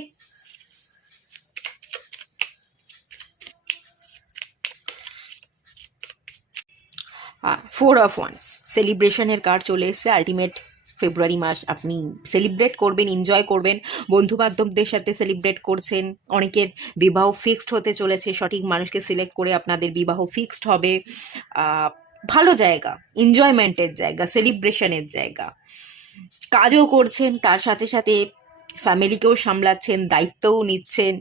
ফোর অফ ওয়ান্স, সেলিব্রেশনের কার্ড চলে এসছে। আলটিমেট ফেব্রুয়ারি মাস আপনি সেলিব্রেট করবেন, এনজয় করবেন, বন্ধু বান্ধবদের সাথে সেলিব্রেট করছেন। অনেকের বিবাহ ফিক্সড হতে চলেছে, সঠিক মানুষকে সিলেক্ট করে আপনাদের বিবাহ ফিক্সড হবে। ভালো জায়গা, এনজয়মেন্টের জায়গা, সেলিব্রেশনের জায়গা। কাজও করছেন, তার সাথে সাথে ফ্যামিলিকেও সামলাচ্ছেন, দায়িত্বও নিচ্ছেন,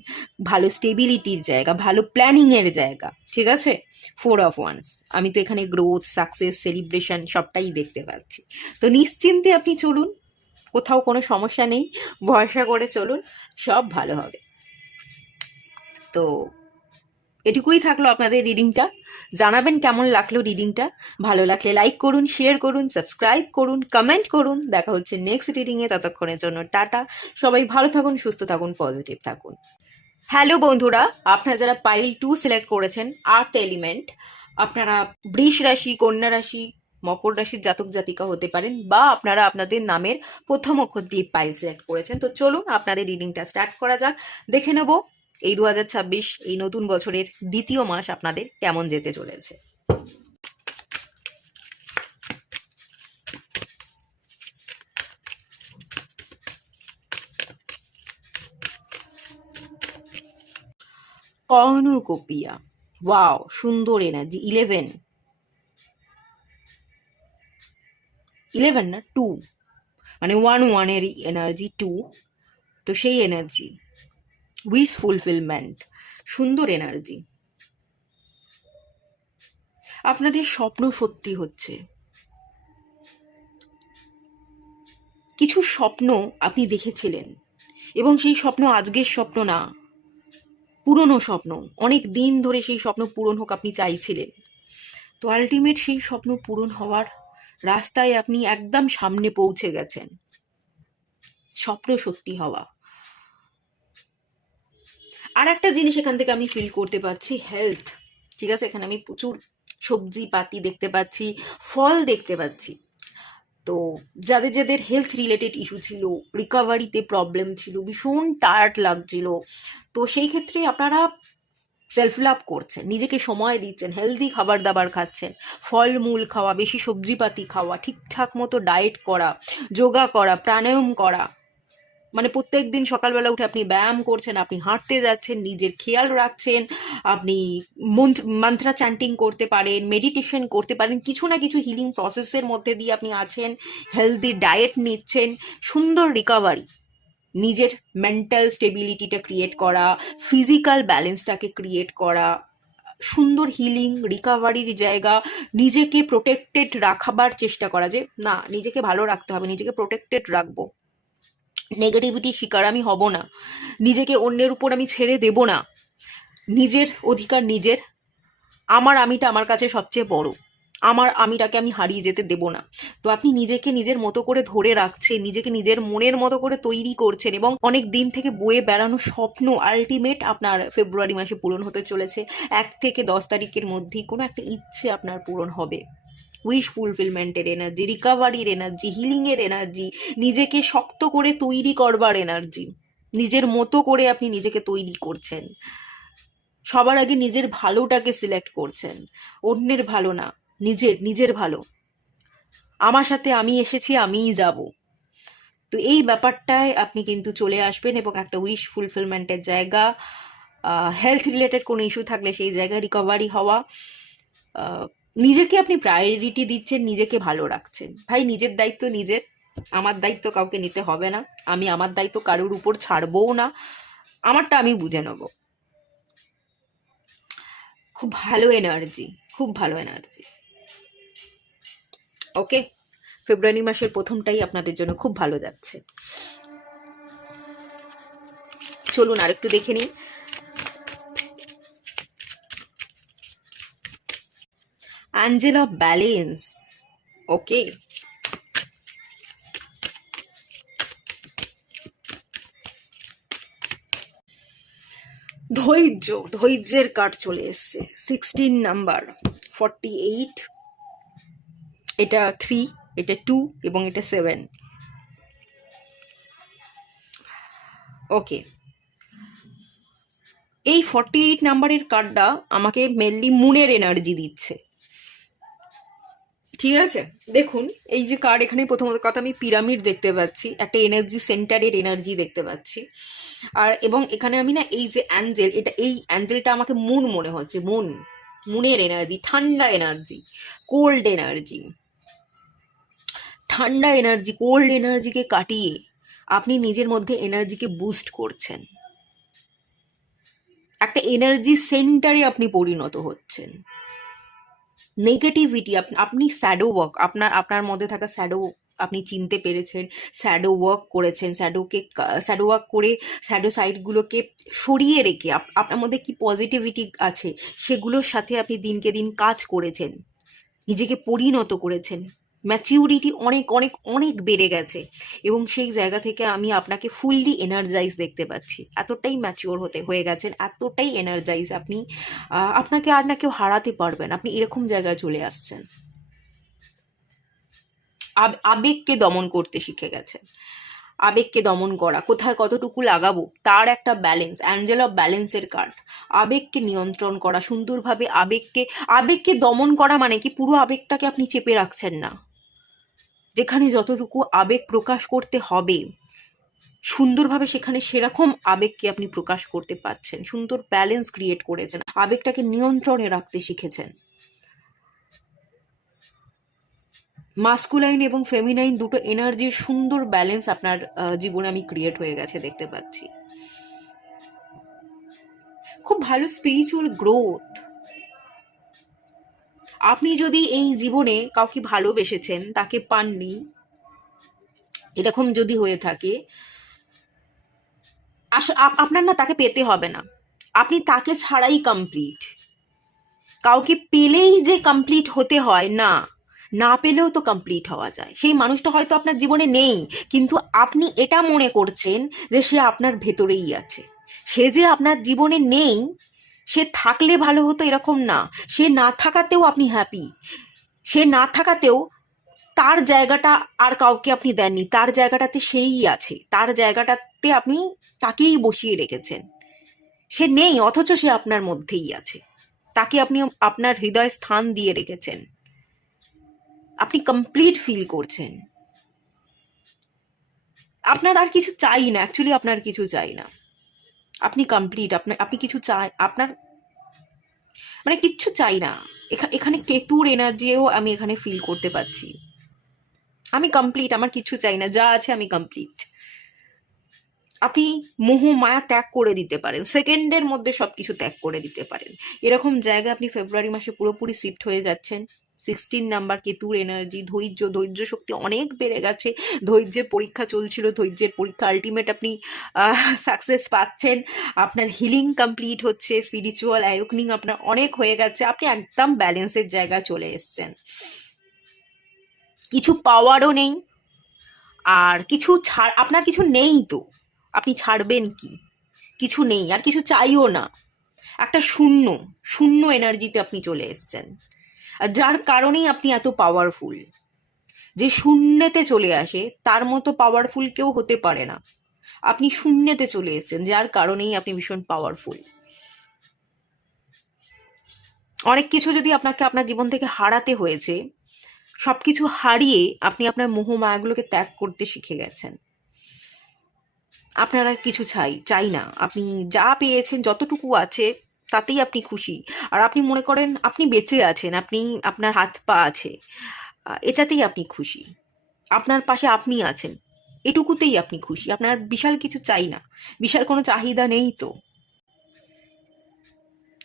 ভালো স্টেবিলিটির জায়গা, ভালো প্ল্যানিংয়ের জায়গা। ঠিক আছে, ফোর অফ ওয়ান্স, আমি তো এখানে গ্রোথ, সাকসেস, সেলিব্রেশন সবটাই দেখতে পাচ্ছি। তো নিশ্চিন্তে আপনি চলুন, কোথাও কোনো সমস্যা নেই, ভরসা করে চলুন, সব ভালো হবে। তো এটুকুই থাকলো আপনাদের রিডিংটা। জানাবেন কেমন লাগলো রিডিংটা। ভালো লাগলে লাইক করুন, শেয়ার করুন, সাবস্ক্রাইব করুন, কমেন্ট করুন। দেখা হচ্ছে নেক্সট রিডিংয়ে, ততক্ষণের জন্য টাটা। সবাই ভালো থাকুন, সুস্থ থাকুন, পজিটিভ থাকুন। হ্যালো বন্ধুরা, আপনারা যারা পাইল 2 সিলেক্ট করেছেন, আর্থ এলিমেন্ট, আপনারা বৃষ রাশি, কন্যা রাশি, মকর রাশির জাতক জাতিকা হতে পারেন, বা আপনারা আপনাদের নামের প্রথম অক্ষর দিয়ে পাইল সিলেক্ট করেছেন। তো চলুন আপনাদের রিডিংটা স্টার্ট করা যাক। দেখে নেব এই 2026, এই নতুন বছরের দ্বিতীয় মাস আপনাদের কেমন যেতে চলেছে। কর্নুকোপিয়া, ওয়াও, সুন্দর এনার্জি। 11 না 2, মানে 1 এর এনার্জি 2। তো সেই এনার্জি, উইশ ফুলফিলমেন্ট, সুন্দর এনার্জি। আপনাদের স্বপ্ন সত্যি হচ্ছে। কিছু স্বপ্ন আপনি দেখেছিলেন, এবং সেই স্বপ্ন আজকের স্বপ্ন না, পুরনো স্বপ্ন। অনেক দিন ধরে সেই স্বপ্ন পূরণ হোক আপনি চাইছিলেন। তো আলটিমেট সেই স্বপ্ন পূরণ হওয়ার রাস্তায় আপনি একদম সামনে পৌঁছে গেছেন। স্বপ্ন সত্যি হওয়া। আর একটা জিনিস এখান থেকে আমি ফিল করতে পারছি, হেলথ। ঠিক আছে, এখানে আমি প্রচুর সবজি পাতি দেখতে পাচ্ছি, ফল দেখতে পাচ্ছি। তো যাদের যাদের হেলথ রিলেটেড ইস্যু ছিল, রিকভারিতে প্রবলেম ছিল, ভীষণ টায়ার্ড লাগছিল, তো সেই ক্ষেত্রে আপনারা সেলফ লাভ করছেন, নিজেকে সময় দিচ্ছেন, হেলদি খাবার দাবার খাচ্ছেন, ফলমূল খাওয়া, বেশি সবজিপাতি খাওয়া, ঠিকঠাক মতো ডায়েট করা, যোগা করা, প্রাণায়াম করা, মানে প্রত্যেক দিন সকালবেলা উঠে আপনি ব্যায়াম করছেন, আপনি হাঁটতে যাচ্ছেন, নিজের খেয়াল রাখছেন, আপনি মন্ত্রা চ্যান্টিং করতে পারেন, মেডিটেশন করতে পারেন, কিছু না কিছু হিলিং প্রসেসের মধ্যে দিয়ে আপনি আছেন, হেলদি ডায়েট নিচ্ছেন, সুন্দর রিকভারি, নিজের মেন্টাল স্টেবিলিটিটা ক্রিয়েট করা, ফিজিক্যাল ব্যালেন্সটাকে ক্রিয়েট করা, সুন্দর হিলিং রিকভারির জায়গা, নিজেকে প্রোটেক্টেড রাখাবার চেষ্টা করা, যে না, নিজেকে ভালো রাখতে হবে, নিজেকে প্রোটেক্টেড রাখবো, নেগেটিভিটির শিকার আমি হব না, নিজেকে অন্যের উপর আমি ছেড়ে দেব না, নিজের অধিকার নিজের, আমার আমিটা আমার কাছে সবচেয়ে বড়, আমার আমিটাকে আমি হারিয়ে যেতে দেব না। তো আপনি নিজেকে নিজের মতো করে ধরে রাখছেন, নিজেকে নিজের মনের মতো করে তৈরি করছেন, এবং অনেক দিন থেকে বয়ে বেড়ানো স্বপ্ন আলটিমেট আপনার ফেব্রুয়ারি মাসে পূরণ হতে চলেছে। 1 থেকে 10 তারিখের মধ্যেই কোনো একটা ইচ্ছে আপনার পূরণ হবে। উইশ ফুলফিলমেন্টের এনার্জি, রিকভারির এনার্জি, হিলিংয়ের এনার্জি, নিজেকে শক্ত করে তৈরি করবার এনার্জি, নিজের মতো করে আপনি নিজেকে তৈরি করছেন। সবার আগে নিজের ভালোটাকে সিলেক্ট করছেন, অন্যের ভালো না, নিজের ভালো। আমার সাথে আমি এসেছি, আমিই যাব। তো এই ব্যাপারটায় আপনি কিন্তু চলে আসবেন, এবং একটা উইশ ফুলফিলমেন্টের জায়গা, হেলথ রিলেটেড কোনো ইস্যু থাকলে সেই জায়গায় রিকভারি হওয়া, নিজেকে আপনি প্রায়োরিটি দিচ্ছেন, নিজেকে ভালো রাখছেন। ভাই, নিজের দায়িত্ব নিজের, আমার দায়িত্ব কাউকে নিতে হবে না, আমি আমার দায়িত্ব কারোর উপর ছাড়বও না, আমারটা আমি বুঝে নেব। খুব ভালো এনার্জি, খুব ভালো এনার্জি। ওকে, ফেব্রুয়ারি মাসের প্রথমটাই আপনাদের জন্য খুব ভালো যাচ্ছে। চলুন আরেকটু দেখে নিন। Angel of balance. ওকে, ধৈর্যের কার্ড চলে এসছে 16 নাম্বার, 48, এটা 3, এটা 2 এবং এটা 7। ওকে, এই 48 নাম্বারের কার্ডটা আমাকে মেনলি মুনের এনার্জি দিচ্ছে। ঠিক আছে, দেখুন এই যে কার্ড, এখানে প্রথমত কথা আমি পিরামিড দেখতে পাচ্ছি, একটা এনার্জি সেন্টারের এনার্জি দেখতে পাচ্ছি। আর এবং এখানে আমি না এই যে অ্যাঞ্জেল, এই অ্যাঞ্জেলটা আমাকে মুন মনে হচ্ছে, মুনের এনার্জি, ঠান্ডা এনার্জি, কোল্ড এনার্জি, ঠান্ডা এনার্জি, কোল্ড এনার্জিকে কাটিয়ে আপনি নিজের মধ্যে এনার্জিকে বুস্ট করছেন, একটা এনার্জি সেন্টারে আপনি পরিণত হচ্ছেন। নেগেটিভিটি, আপনি শ্যাডো ওয়ার্ক, আপনার মধ্যে থাকা শ্যাডো আপনি চিনতে পেরেছেন, শ্যাডো ওয়ার্ক করেছেন, শ্যাডো ওয়ার্ক করে শ্যাডো সাইডগুলোকে সরিয়ে রেখে আপনার মধ্যে কি পজিটিভিটি আছে সেগুলোর সাথে আপনি দিনকে দিন কাজ করেছেন, নিজেকে পরিণত করেছেন, ম্যাচিউরিটি অনেক অনেক অনেক বেড়ে গেছে এবং সেই জায়গা থেকে আমি আপনাকে ফুললি এনার্জাইজ দেখতে পাচ্ছি। এতটাই ম্যাচিওর হয়ে গেছেন, এতটাই এনার্জাইজ আপনি, আপনাকে আর না কেউ হারাতে পারবেন, আপনি এরকম জায়গায় চলে আসছেন। আবেগকে দমন করতে শিখে গেছেন, আবেগকে দমন করা, কোথায় কতটুকু লাগাবো তার একটা ব্যালেন্স, অ্যাঞ্জেল অফ ব্যালেন্সের কার্ড। আবেগকে নিয়ন্ত্রণ করা সুন্দরভাবে, আবেগকে দমন করা মানে কি পুরো আবেগটাকে আপনি চেপে রাখছেন না, যেখানে যতটুকু আবেগ প্রকাশ করতে হবে সুন্দরভাবে সেখানে সেরকম আবেগকে আপনি প্রকাশ করতে পারছেন, সুন্দর ব্যালেন্স ক্রিয়েট করেছেন, আবেগটাকে নিয়ন্ত্রণে রাখতে শিখেছেন। মাস্কুলাইন এবং ফেমিনাইন দুটো এনার্জির সুন্দর ব্যালেন্স আপনার জীবনে আমি ক্রিয়েট হয়ে গেছে দেখতে পাচ্ছি। খুব ভালো স্পিরিচুয়াল গ্রোথ। আপনি যদি এই জীবনে কাউকে ভালোবেসেছেন, তাকে পাননি, এরকম যদি হয়ে থাকে, আপনার না তাকে পেতে হবে না, আপনি তাকে ছাড়াই কমপ্লিট। কাউকে পেলেই যে কমপ্লিট হতে হয় না, না পেলেও তো কমপ্লিট হওয়া যায়। সেই মানুষটা হয়তো আপনার জীবনে নেই, কিন্তু আপনি এটা মনে করছেন যে সে আপনার ভেতরেই আছে। সে যে আপনার জীবনে নেই, সে থাকলে ভালো হতো এরকম না, সে না থাকাতেও আপনি হ্যাপি, সে না থাকাতেও তার জায়গাটা আর কাউকে আপনি দেননি, তার জায়গাটাতে সেই আছে, তার জায়গাটাতে আপনি তাকেই বসিয়ে রেখেছেন। সে নেই অথচ সে আপনার মধ্যেই আছে, তাকে আপনি আপনার হৃদয় স্থান দিয়ে রেখেছেন, আপনি কমপ্লিট ফিল করছেন। আপনার আর কিছু চাই না, অ্যাকচুয়ালি আপনার কিছু চাই না, আপনি কমপ্লিট, আপনি কিছু চাই, আপনার মানে কিচ্ছু চাই না। এখানে কেতুর এনার্জিও আমি এখানে ফিল করতে পারছি। আমি কমপ্লিট, আমার কিছু চাই না, যা আছে আমি কমপ্লিট। আপনি মোহ মায়া ত্যাগ করে দিতে পারেন, সেকেন্ডের মধ্যে সবকিছু ত্যাগ করে দিতে পারেন, এরকম জায়গা আপনি ফেব্রুয়ারি মাসে পুরোপুরি শিফট হয়ে যাচ্ছেন। 16 নাম্বার কেতুর এনার্জি, ধৈর্য শক্তি অনেক বেড়ে গেছে, ধৈর্যের পরীক্ষা চলছিল, ধৈর্যের পরীক্ষা আলটিমেট আপনি সাকসেস পাচ্ছেন, আপনার হিলিং কমপ্লিট হচ্ছে, স্পিরিচুয়াল অ্যাওয়েকনিং আপনার অনেক হয়ে গেছে, আপনি একদম ব্যালেন্সের জায়গায় চলে এসছেন। কিছু পাওয়ারও নেই, আর কিছু আপনার কিছু নেই, তো আপনি ছাড়বেন কি? কিছু নেই আর কিছু চাইও না, একটা শূন্য এনার্জিতে আপনি চলে এসছেন, আর যার কারণেই আপনি এত পাওয়ারফুল। যে শূন্যতে চলে আসে তার মতো পাওয়ারফুল কেউ হতে পারে না, আপনি শূন্যতে চলে এসছেন, যার কারণেই আপনি ভীষণ পাওয়ারফুল। অনেক কিছু যদি আপনাকে আপনার জীবন থেকে হারাতে হয়েছে, সবকিছু হারিয়ে আপনি আপনার মোহ মায়াগুলোকে ত্যাগ করতে শিখে গেছেন। আপনার আর কিছু চাই না, আপনি যা পেয়েছেন, যতটুকু আছে তাতেই আপনি খুশি। আর আপনি মনে করেন আপনি বেঁচে আছেন, আপনার হাত পা আছে, এটাতেই আপনি খুশি, আপনার পাশে আপনি আছেন, এটুকুতেই আপনি খুশি, আপনার বিশাল কিছু চাই না, বিশাল কোনো চাহিদা নেই। তো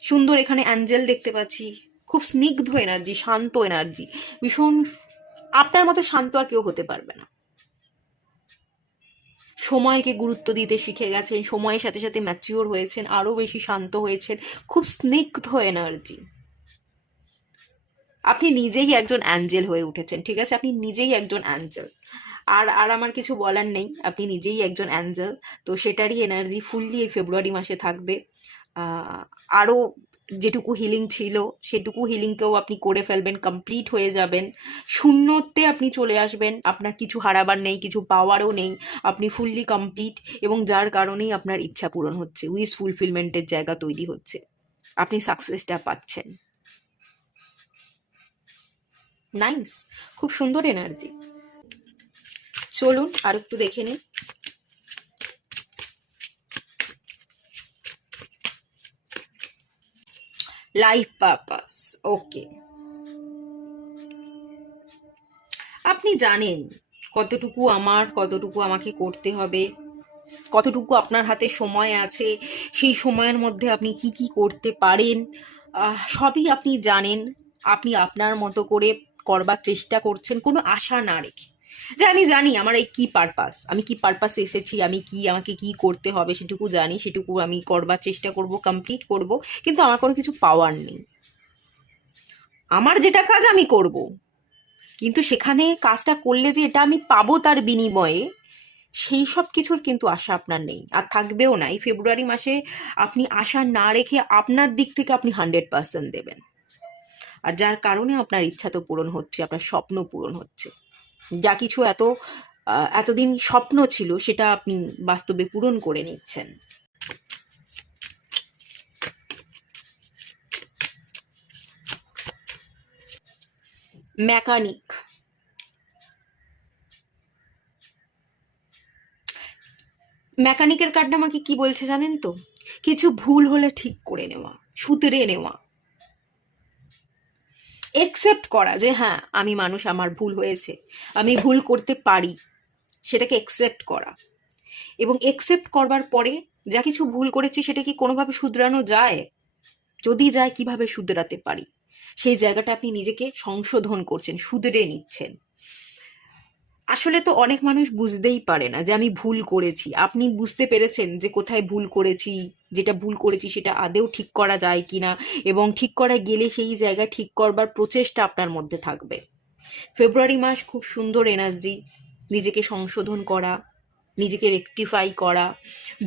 সুন্দর এখানে অ্যাঞ্জেল দেখতে পাচ্ছি, খুব স্নিগ্ধ এনার্জি, শান্ত এনার্জি, ভীষণ, আপনার মতো শান্ত আর কেউ হতে পারবে না। সময়কে গুরুত্ব দিতে শিখে গেছেন, সময়ের সাথে সাথে ম্যাচিওর হয়েছেন, আরো বেশি শান্ত হয়েছেন, খুব স্নিগ্ধ এনার্জি। আপনি নিজেই একজন অ্যাঞ্জেল হয়ে উঠেছেন, ঠিক আছে, আপনি নিজেই একজন অ্যাঞ্জেল, আর আমার কিছু বলার নেই, আপনি নিজেই একজন অ্যাঞ্জেল। তো সেটারই এনার্জি ফুললি এই ফেব্রুয়ারি মাসে থাকবে। আরও যেটুকু হিলিং ছিল সেটুকু হিলিংকেও আপনি করে ফেলবেন, কমপ্লিট হয়ে যাবেন, শূন্যতে আপনি চলে আসবেন, আপনার কিছু হারাবার নেই, কিছু পাওয়ারও নেই, আপনি ফুললি কমপ্লিট, এবং যার কারণেই আপনার ইচ্ছা পূরণ হচ্ছে, উইশ ফুলফিলমেন্টের জায়গা তৈরি হচ্ছে, আপনি সাকসেসটা পাচ্ছেন। নাইস, খুব সুন্দর এনার্জি। চলুন আর একটু দেখে নিই। লাইফ পারপাস, ওকে। আপনি জানেন কতটুকু কতটুকু আমাকে করতে হবে, কতটুকু আপনার হাতে সময় আছে, সেই সময়ের মধ্যে আপনি কি কি করতে পারেন, সবই আপনি জানেন। আপনি আপনার মতো করে করবার চেষ্টা করছেন, কোনো আশা না রেখে, যে আমি জানি আমার এই কি পারপাস, আমি কি পারপাসে এসেছি, আমাকে কি করতে হবে সেটুকু জানি, সেটুকু আমি করবার চেষ্টা করব, কমপ্লিট করব, কিন্তু আমার কোনো কিছু পাওয়ার নেই। আমার যেটা কাজ আমি করব, কিন্তু সেখানে কাজটা করলে যে এটা আমি পাবো তার বিনিময়ে, সেই সব কিছুর কিন্তু আশা আপনার নেই, আর থাকবেও না। এই ফেব্রুয়ারি মাসে আপনি আশা না রেখে আপনার দিক থেকে আপনি 100% দেবেন, আর যার কারণে আপনার ইচ্ছা তো পূরণ হচ্ছে, আপনার স্বপ্ন পূরণ হচ্ছে। যা কিছু এতদিন স্বপ্ন ছিল সেটা আপনি বাস্তবে পূরণ করে নিচ্ছেন। মেকানিক, মেকানিকের কার্ডটা আমাকে কি বলছে জানেন তো? কিছু ভুল হলে ঠিক করে নেওয়া, শুধরে নেওয়া, একসেপ্ট করা যে হ্যাঁ আমি মানুষ, আমার ভুল হয়েছে, আমি ভুল করতে পারি, সেটাকে একসেপ্ট করা। এবং একসেপ্ট করবার পরে যা কিছু ভুল করেছি সেটা কি কোনোভাবে শুধরানো যায়? যদি যায়, কিভাবে শুধরাতে পারি, সেই জায়গাটা আপনি নিজেকে সংশোধন করছেন, শুধরে নিচ্ছেন। আসলে তো অনেক মানুষ বুঝতেই পারে না যে আমি ভুল করেছি। আপনি বুঝতে পেরেছেন যে কোথায় ভুল করেছি, যেটা ভুল করেছি সেটা আদেও ঠিক করা যায় কিনা, এবং ঠিক করা গেলে সেই জায়গায় ঠিক করবার প্রচেষ্টা আপনার মধ্যে থাকবে। ফেব্রুয়ারি মাস খুব সুন্দর এনার্জি, নিজেকে সংশোধন করা, নিজেকে রেকটিফাই করা,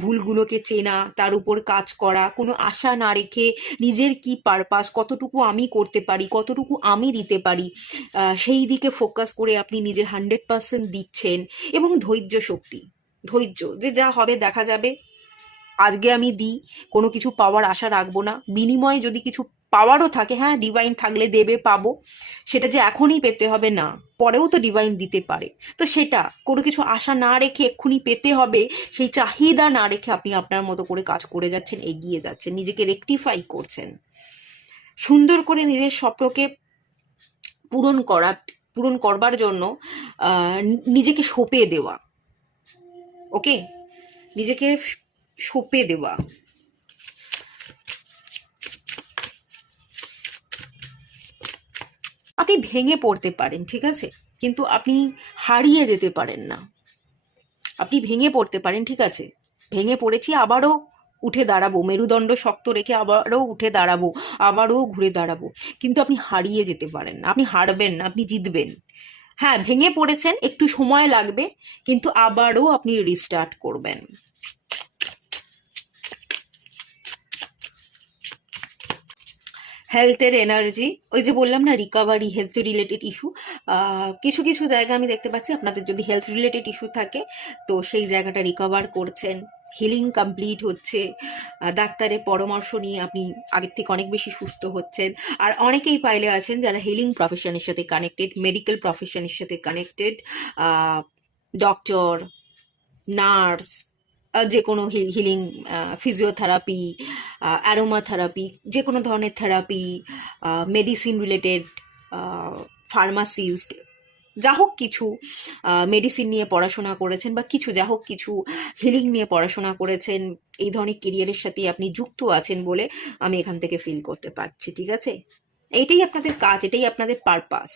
ভুলগুলোকে চেনা, তার উপর কাজ করা, কোনো আশা না রেখে নিজের কি পারপাস, কতটুকু আমি করতে পারি, কতটুকু আমি দিতে পারি, সেই দিকে ফোকাস করে আপনি নিজের 100% দিচ্ছেন। এবং ধৈর্য শক্তি, ধৈর্য, যে যা হবে দেখা যাবে, আজকে আমি দিই, কোনো কিছু পাওয়ার আশা রাখবো না, বিনিময়ে যদি কিছু পাওয়ারও থাকে, হ্যাঁ ডিভাইন থাকলে দেবে, পাবো, সেটা যে এখনই পেতে হবে না, পরেও তো ডিভাইন দিতে পারে। তো সেটা কোনো কিছু আশা না রেখে এক্ষুনি পেতে হবে সেই চাহিদা না রেখে আপনি আপনার মতো করে কাজ করে যাচ্ছেন, এগিয়ে যাচ্ছেন, নিজেকে রেকটিফাই করছেন, সুন্দর করে নিজের স্বপ্নকে পূরণ করবার জন্য নিজেকে সঁপে দেওয়া। ওকে, নিজেকে সঁপে দেওয়া। আপনি ভেঙে পড়তে পারেন, ঠিক আছে, কিন্তু আপনি হারিয়ে যেতে পারেন না। আপনি ভেঙে পড়তে পারেন, ঠিক আছে, ভেঙে পড়েছি, আবারও উঠে দাঁড়াবো, মেরুদণ্ড শক্ত রেখে আবারও উঠে দাঁড়াবো, আবারও ঘুরে দাঁড়াবো, কিন্তু আপনি হারিয়ে যেতে পারেন না, আপনি হারবেন না, আপনি জিতবেন। হ্যাঁ ভেঙে পড়েছেন, একটু সময় লাগবে, কিন্তু আবারও আপনি রিস্টার্ট করবেন। হেলথের এনার্জি, ওই যে বললাম না, রিকভারি, হেলথ রিলেটেড ইস্যু, কিছু কিছু জায়গা আমি দেখতে পাচ্ছি আপনাদের যদি হেলথ রিলেটেড ইস্যু থাকে তো সেই জায়গাটা রিকভার করছেন, হিলিং কমপ্লিট হচ্ছে, ডাক্তারের পরামর্শ নিয়ে আপনি আগের থেকে অনেক বেশি সুস্থ হচ্ছেন। আর অনেকেই পাইলে আছেন যারা হিলিং প্রফেশনের সাথে কানেক্টেড, মেডিকেল প্রফেশনের সাথে কানেক্টেড, ডক্টর, নার্স, যে কোনো হিলিং, ফিজিওথেরাপি, অ্যারোমা থেরাপি, যে কোনো ধরনের থেরাপি, মেডিসিন রিলেটেড, ফার্মাসিস্ট, যা হোক কিছু, মেডিসিন নিয়ে পড়াশোনা করেছেন বা কিছু, যা হোক কিছু হিলিং নিয়ে পড়াশোনা করেছেন, এই ধরনের কেরিয়ারের সাথে আপনি যুক্ত আছেন বলে আমি এখান থেকে ফিল করতে পারছি, ঠিক আছে। এইটাই আপনাদের কাজ, এটাই আপনাদের পারপাস,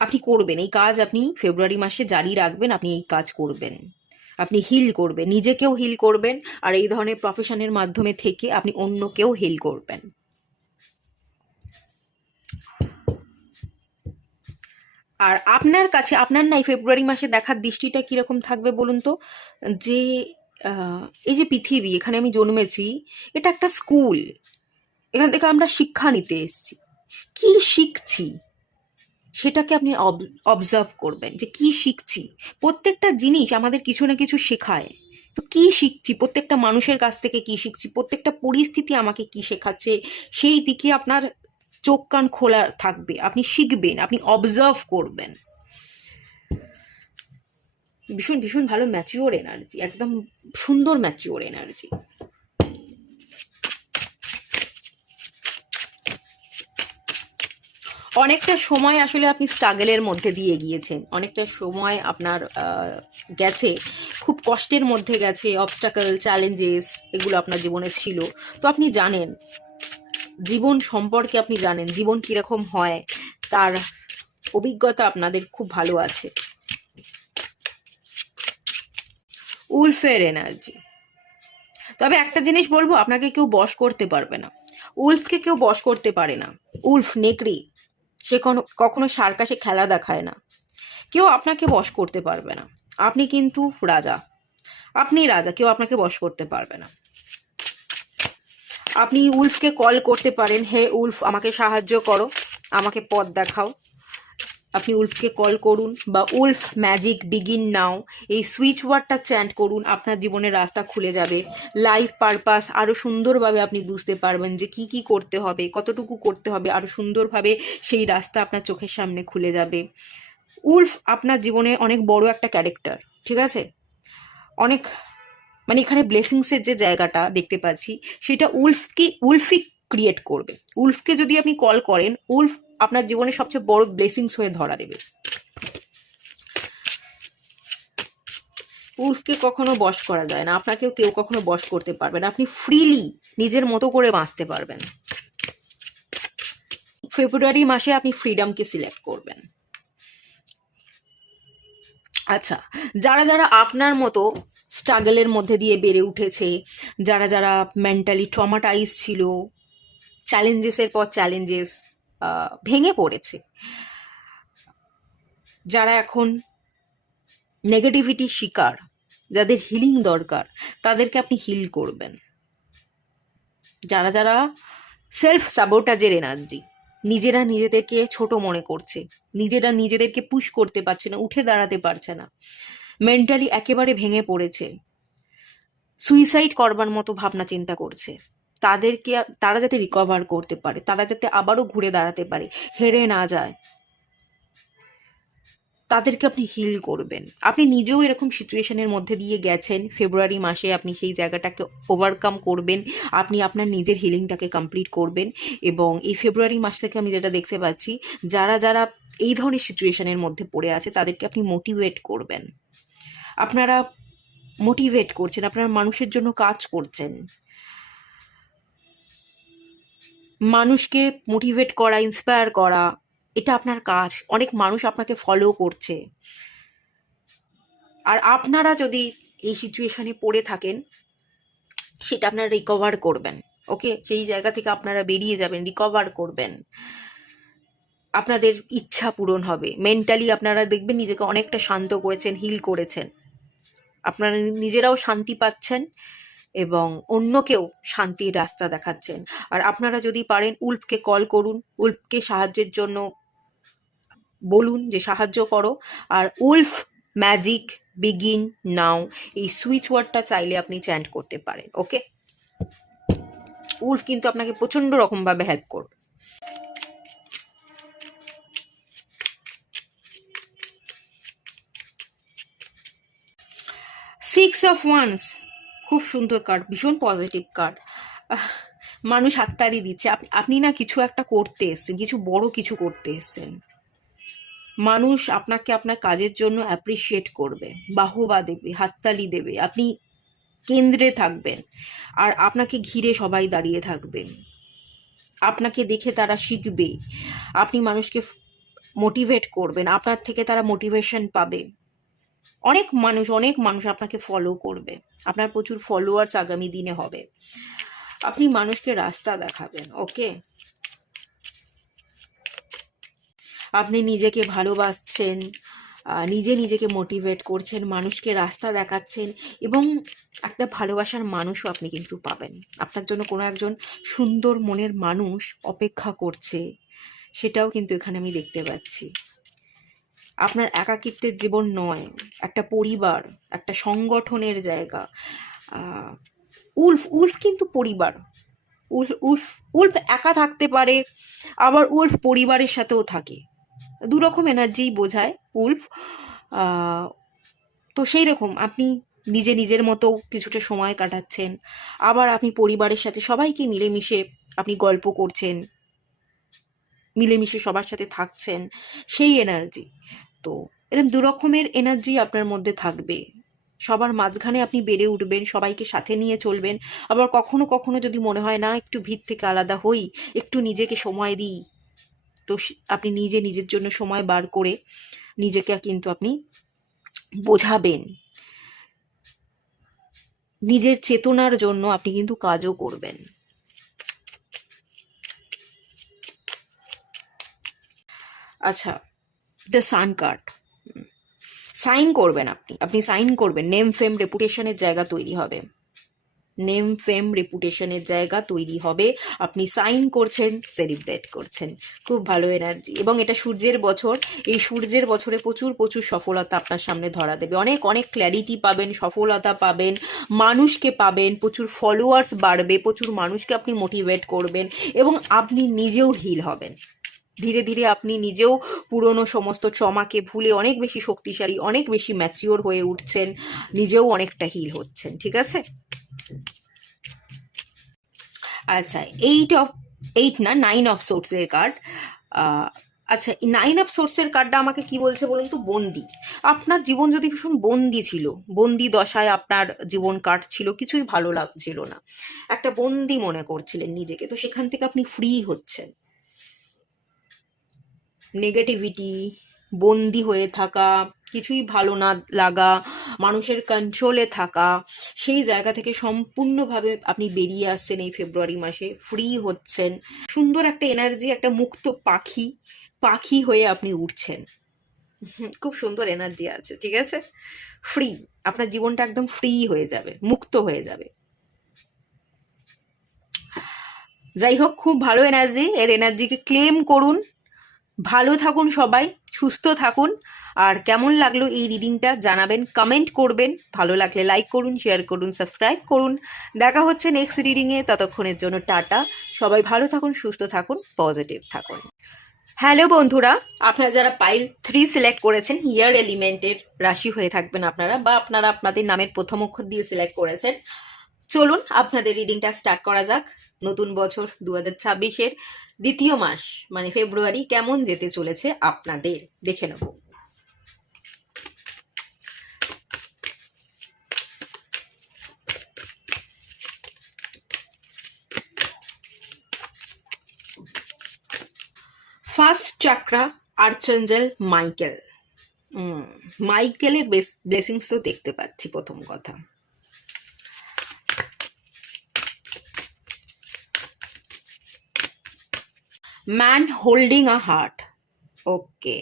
আপনি করবেন এই কাজ, আপনি ফেব্রুয়ারি মাসে জারি রাখবেন, আপনি এই কাজ করবেন, আপনি হিল করবেন, নিজেকেও হিল করবেন, আর এই ধরনের প্রফেশনের মাধ্যমে থেকে আপনি অন্যকেও হিল করবেন। আর আপনার কাছে, আপনার না এই ফেব্রুয়ারি মাসে দেখার দৃষ্টিটা কিরকম থাকবে বলুন তো? যে এই যে পৃথিবী, এখানে আমি জন্মেছি, এটা একটা স্কুল। এখান থেকে আমরা শিক্ষা নিতে এসেছি। কি শিখছি সেটাকে আপনি অবজার্ভ করবেন যে কি শিখছি। প্রত্যেকটা জিনিস আমাদের কিছু না কিছু শেখায়। তো কি শিখছি, প্রত্যেকটা মানুষের কাছ থেকে কি শিখছি, প্রত্যেকটা পরিস্থিতি আমাকে কি শেখাচ্ছে, সেই দিকে আপনার চোখ কান খোলা থাকবে। আপনি শিখবেন, আপনি অবজার্ভ করবেন। ভীষণ ভীষণ ভালো ম্যাচিওর এনার্জি, একদম সুন্দর ম্যাচিওর এনার্জি। অনেকটা সময় আসলে আপনি স্ট্রাগলের মধ্যে দিয়ে গিয়েছেন, অনেকটা সময় আপনার গেছে, খুব কষ্টের মধ্যে গেছে, অবস্টাকল, চ্যালেঞ্জেস এগুলো আপনার জীবনে ছিল। তো আপনি জানেন জীবন সম্পর্কে, আপনি জানেন জীবন কীরকম হয়, তার অভিজ্ঞতা আপনাদের খুব ভালো আছে। উলফের এনার্জি। তবে একটা জিনিস বলবো, আপনাকে কেউ বশ করতে পারবে না। উলফকে কেউ বশ করতে পারে না। উলফ নেকড়ে, সে কখনো সার্কাসে খেলা দেখায় না। কেউ আপনাকে বশ করতে পারবে না। আপনি কিন্তু রাজা, আপনি রাজা, কেউ আপনাকে বশ করতে পারবে না। আপনি উলফকে কল করতে পারেন, হে উলফ আমাকে সাহায্য করো, আমাকে পথ দেখাও। আপনি উলফকে কল করুন, বা উলফ ম্যাজিক বিগিন নাও, এই সুইচ ওয়ার্ডটা চ্যান্ট করুন, আপনার জীবনের রাস্তা খুলে যাবে। লাইফ পারপাস আরও সুন্দরভাবে আপনি বুঝতে পারবেন যে কি কি করতে হবে, কতটুকু করতে হবে, আরও সুন্দরভাবে সেই রাস্তা আপনার চোখের সামনে খুলে যাবে। উলফ আপনার জীবনে অনেক বড় একটা ক্যারেক্টার, ঠিক আছে? অনেক, মানে এখানে ব্লেসিংসের যে জায়গাটা দেখতে পাচ্ছি, সেটা উলফই ক্রিয়েট করবে। উলফকে যদি আপনি কল করেন, উলফ আপনার জীবনে সবচেয়ে বড় ব্লেসিংস হয়ে ধরা দেবে। উলফকে কখনো বশ করা যায় না, আপনাকেও কেউ কখনো বশ করতে পারবে না। আপনি ফ্রিলি নিজের মতো করে বাঁচতে পারবেন। ফেব্রুয়ারি মাসে আপনি ফ্রিডমকে সিলেক্ট করবেন। আচ্ছা, যারা যারা আপনার মতো স্ট্রাগলের মধ্যে দিয়ে বেড়ে উঠেছে, যারা যারা মেন্টালি ট্রমাটাইজ ছিল, চ্যালেঞ্জেসের পর চ্যালেঞ্জেস ভেঙে পড়েছে, যারা এখন নেগেটিভিটির শিকার, যাদের হিলিং দরকার, তাদেরকে আপনি হিল করবেন। যারা যারা সেলফ সাবোটাজের এনার্জি, নিজেরা নিজেদেরকে ছোট মনে করছে, নিজেরা নিজেদেরকে পুশ করতে পারছে না, উঠে দাঁড়াতে পারছে না, মেন্টালি একেবারে ভেঙে পড়েছে, সুইসাইড করবার মতো ভাবনা চিন্তা করছে, তাদেরকে, তারা যাতে রিকভার করতে পারে, তারা যাতে আবারও ঘুরে দাঁড়াতে পারে, হেরে না যায়, তাদেরকে আপনি হিল করবেন। আপনি নিজেও এরকম সিচুয়েশনের মধ্যে দিয়ে গেছেন, ফেব্রুয়ারি মাসে আপনি সেই জায়গাটাকে ওভারকাম করবেন, আপনি আপনার নিজের হিলিংটাকে কমপ্লিট করবেন। এবং এই ফেব্রুয়ারি মাস থেকে আমি যেটা দেখতে পাচ্ছি, যারা যারা এই ধরনের সিচুয়েশনের মধ্যে পড়ে আছে, তাদেরকে আপনি মোটিভেট করবেন। আপনারা মোটিভেট করছেন, আপনারা মানুষের জন্য কাজ করছেন। মানুষকে মোটিভেট করা, ইন্সপায়ার করা, এটা আপনার কাজ। অনেক মানুষ আপনাকে ফলো করছে। আর আপনারা যদি এই সিচুয়েশনে পড়ে থাকেন, সেটা আপনারা রিকভার করবেন। ওকে, সেই জায়গা থেকে আপনারা বেরিয়ে যাবেন, রিকভার করবেন, আপনাদের ইচ্ছা পূরণ হবে। মেন্টালি আপনারা দেখবেন নিজেকে অনেকটা শান্ত করেছেন, হিল করেছেন, আপনারা নিজেরাও শান্তি পাচ্ছেন এবং অন্যকেও শান্তির রাস্তা দেখাচ্ছেন। আর আপনারা যদি পারেন, উল্ফকে কল করুন, উল্ফকে সাহায্যের জন্য বলুন যে সাহায্য করো। আর উলফ ম্যাজিক বিগিন নাও, এই সুইচ ওয়ার্ডটা চাইলে আপনি চ্যান্ট করতে পারেন। ওকে, উলফ কিন্তু আপনাকে প্রচন্ড রকমভাবে হেল্প করবে। সিক্স অফ ওয়ান্স, খুব সুন্দর কার্ড, ভীষণ পজিটিভ কার্ড। মানুষ হাততালি দিচ্ছে, আপনি না কিছু একটা করতে এসছেন, কিছু বড় কিছু করতে এসছেন। মানুষ আপনাকে আপনার কাজের জন্য অ্যাপ্রিসিয়েট করবে, বাহবা দেবে, হাততালি দেবে, আপনি কেন্দ্রে থাকবেন, আর আপনাকে ঘিরে সবাই দাঁড়িয়ে থাকবেন, আপনাকে দেখে তারা শিখবে, আপনি মানুষকে মোটিভেট করবেন, আপনার থেকে তারা মোটিভেশন পাবে। অনেক মানুষ আপনাকে ফলো করবে, আপনার প্রচুর ফলোয়ার্স আগামী দিনে হবে, আপনি মানুষকে রাস্তা দেখাবেন। ওকে, আপনি নিজেকে ভালোবাসছেন, নিজে নিজেকে মোটিভেট করছেন, মানুষকে রাস্তা দেখাচ্ছেন, এবং একটা ভালোবাসার মানুষও আপনি কিন্তু পাবেন। আপনার জন্য কোনো একজন সুন্দর মনের মানুষ অপেক্ষা করছে, সেটাও কিন্তু এখানে আমি দেখতে পাচ্ছি। আপনার একাকিত্বের জীবন নয়, একটা পরিবার, একটা সংগঠনের জায়গা। উল্ফ উল্ফ কিন্তু পরিবার। উল্ফ উল্ফ উল্ফ একা থাকতে পারে, আবার উল্ফ পরিবারের সাথেও থাকে। দুরকম এনার্জি বোঝায় উল্ফ। তো সেই রকম আপনি নিজের মতো কিছুটা সময় কাটাচ্ছেন, আবার আপনি পরিবারের সাথে সবাইকে মিলেমিশে আপনি গল্প করছেন, মিলেমিশে সবার সাথে থাকছেন, সেই এনার্জি। তো এরকম দুরকমের এনার্জি আপনার মধ্যে থাকবে। সবার মাঝখানে আপনি বেড়ে উঠবেন, সবাইকে সাথে নিয়ে চলবেন। আবার কখনো কখনো যদি মনে হয় না একটু ভিড় থেকে আলাদা হই, একটু নিজেকে সময় দিই, তো আপনি নিজের জন্য সময় বার করে নিজেকে কিন্তু আপনি বোঝাবেন। নিজের চেতনার জন্য আপনি কিন্তু কাজও করবেন। আচ্ছা, দ্য সান কার্ড। সাইন করবেন, আপনি সাইন করবেন। নেম ফেম রেপুটেশনের জায়গা তৈরি হবে, নেম ফেম রেপুটেশনের জায়গা তৈরি হবে। আপনি সাইন করছেন, সেলিব্রেট করছেন, খুব ভালো এনার্জি। এবং এটা সূর্যের বছর, এই সূর্যের বছরে প্রচুর প্রচুর সফলতা আপনার সামনে ধরা দেবে। অনেক অনেক ক্ল্যারিটি পাবেন, সফলতা পাবেন, মানুষকে পাবেন, প্রচুর ফলোয়ার্স বাড়বে, প্রচুর মানুষকে আপনি মোটিভেট করবেন, এবং আপনি নিজেও হিল হবেন। ধীরে ধীরে আপনি নিজেও পুরনো সমস্ত ট্রমাকে ভুলে অনেক বেশি শক্তিশালী, অনেক বেশি ম্যাচিওর হয়ে উঠছেন, নিজেও অনেকটা হিল হচ্ছেন। ঠিক আছে? আচ্ছা, নাইন অফ সোর্সের কার্ড। আচ্ছা, নাইন অফ সোর্সের কার্ডটা আমাকে কি বলছে বলুন তো? বন্দি। আপনার জীবন যদি ভীষণ বন্দি ছিল, বন্দি দশায় আপনার জীবন কাটছিল, কিছুই ভালো লাগছিল না, একটা বন্দি মনে করছিলেন নিজেকে, তো সেখান থেকে আপনি ফ্রি হচ্ছেন। নেগেটিভিটি, বন্দি হয়ে থাকা, কিছুই ভালো না লাগা, মানুষের কন্ট্রোলে থাকা, সেই জায়গা থেকে সম্পূর্ণভাবে আপনি বেরিয়ে আসছেন এই ফেব্রুয়ারি মাসে, ফ্রি হচ্ছেন। সুন্দর একটা এনার্জি, একটা মুক্ত পাখি হয়ে আপনি উঠছেন। খুব সুন্দর এনার্জি আছে। ঠিক আছে? ফ্রি, আপনার জীবনটা একদম ফ্রি হয়ে যাবে, মুক্ত হয়ে যাবে। যাই হোক, খুব ভালো এনার্জি। এর এনার্জিকে ক্লেম করুন। ভালো থাকুন সবাই, সুস্থ থাকুন। আর কেমন লাগলো এই রিডিংটা জানাবেন, কমেন্ট করবেন। ভালো লাগলে লাইক করুন, শেয়ার করুন, সাবস্ক্রাইব করুন। দেখা হচ্ছে নেক্সট রিডিংয়ে। ততক্ষণের জন্য টাটা। সবাই ভালো থাকুন, সুস্থ থাকুন, পজিটিভ থাকুন। হ্যালো বন্ধুরা, আপনারা যারা পাইল 3 সিলেক্ট করেছেন, ইয়ার এলিমেন্টের রাশি হয়ে থাকবেন আপনারা, বা আপনারা আপনাদের নামের প্রথম অক্ষর দিয়ে সিলেক্ট করেছেন, চলুন আপনাদের রিডিংটা স্টার্ট করা যাক। নতুন বছর 2026-এর দ্বিতীয় মাস মানে ফেব্রুয়ারি কেমন যেতে চলেছে আপনাদের দেখে নেব। First চাকরা, archangel Michael. মাইকেলের ব্লেসিংস তো দেখতে পাচ্ছি প্রথম কথা। Man holding a heart. Okay.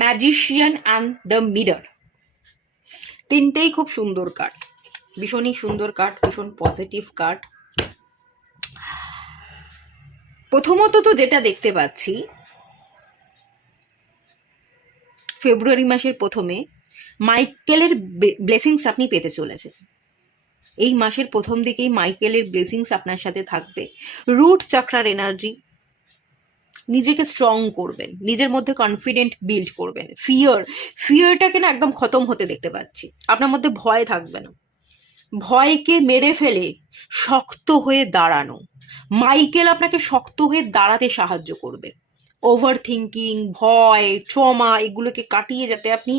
Magician and the mirror. তিনটেই খুব সুন্দর কার্ড, ভীষণই সুন্দর কার্ড, ভীষণ পজিটিভ কার্ড। প্রথমত তো যেটা দেখতে পাচ্ছি, ফেব্রুয়ারি মাসের প্রথমে মাইকেলের ব্লেসিংস আপনি পেতে চলেছেন। এই মাসের প্রথম দিকেই মাইকেলের ব্লেসিংস আপনার সাথে থাকবে। রুট চাকরার এনার্জি, নিজেকে স্ট্রং করবেন, নিজের মধ্যে কনফিডেন্ট বিল্ড করবেন। ফিয়ারটাকে না একদম খতম হতে দেখতে পাচ্ছি। আপনার মধ্যে ভয় থাকবে না, ভয়কে মেরে ফেলে শক্ত হয়ে দাঁড়ানো। মাইকেল আপনাকে শক্ত হয়ে দাঁড়াতে সাহায্য করবে। ওভার থিঙ্কিং, ভয়, ট্রমা, এগুলোকে কাটিয়ে যাতে আপনি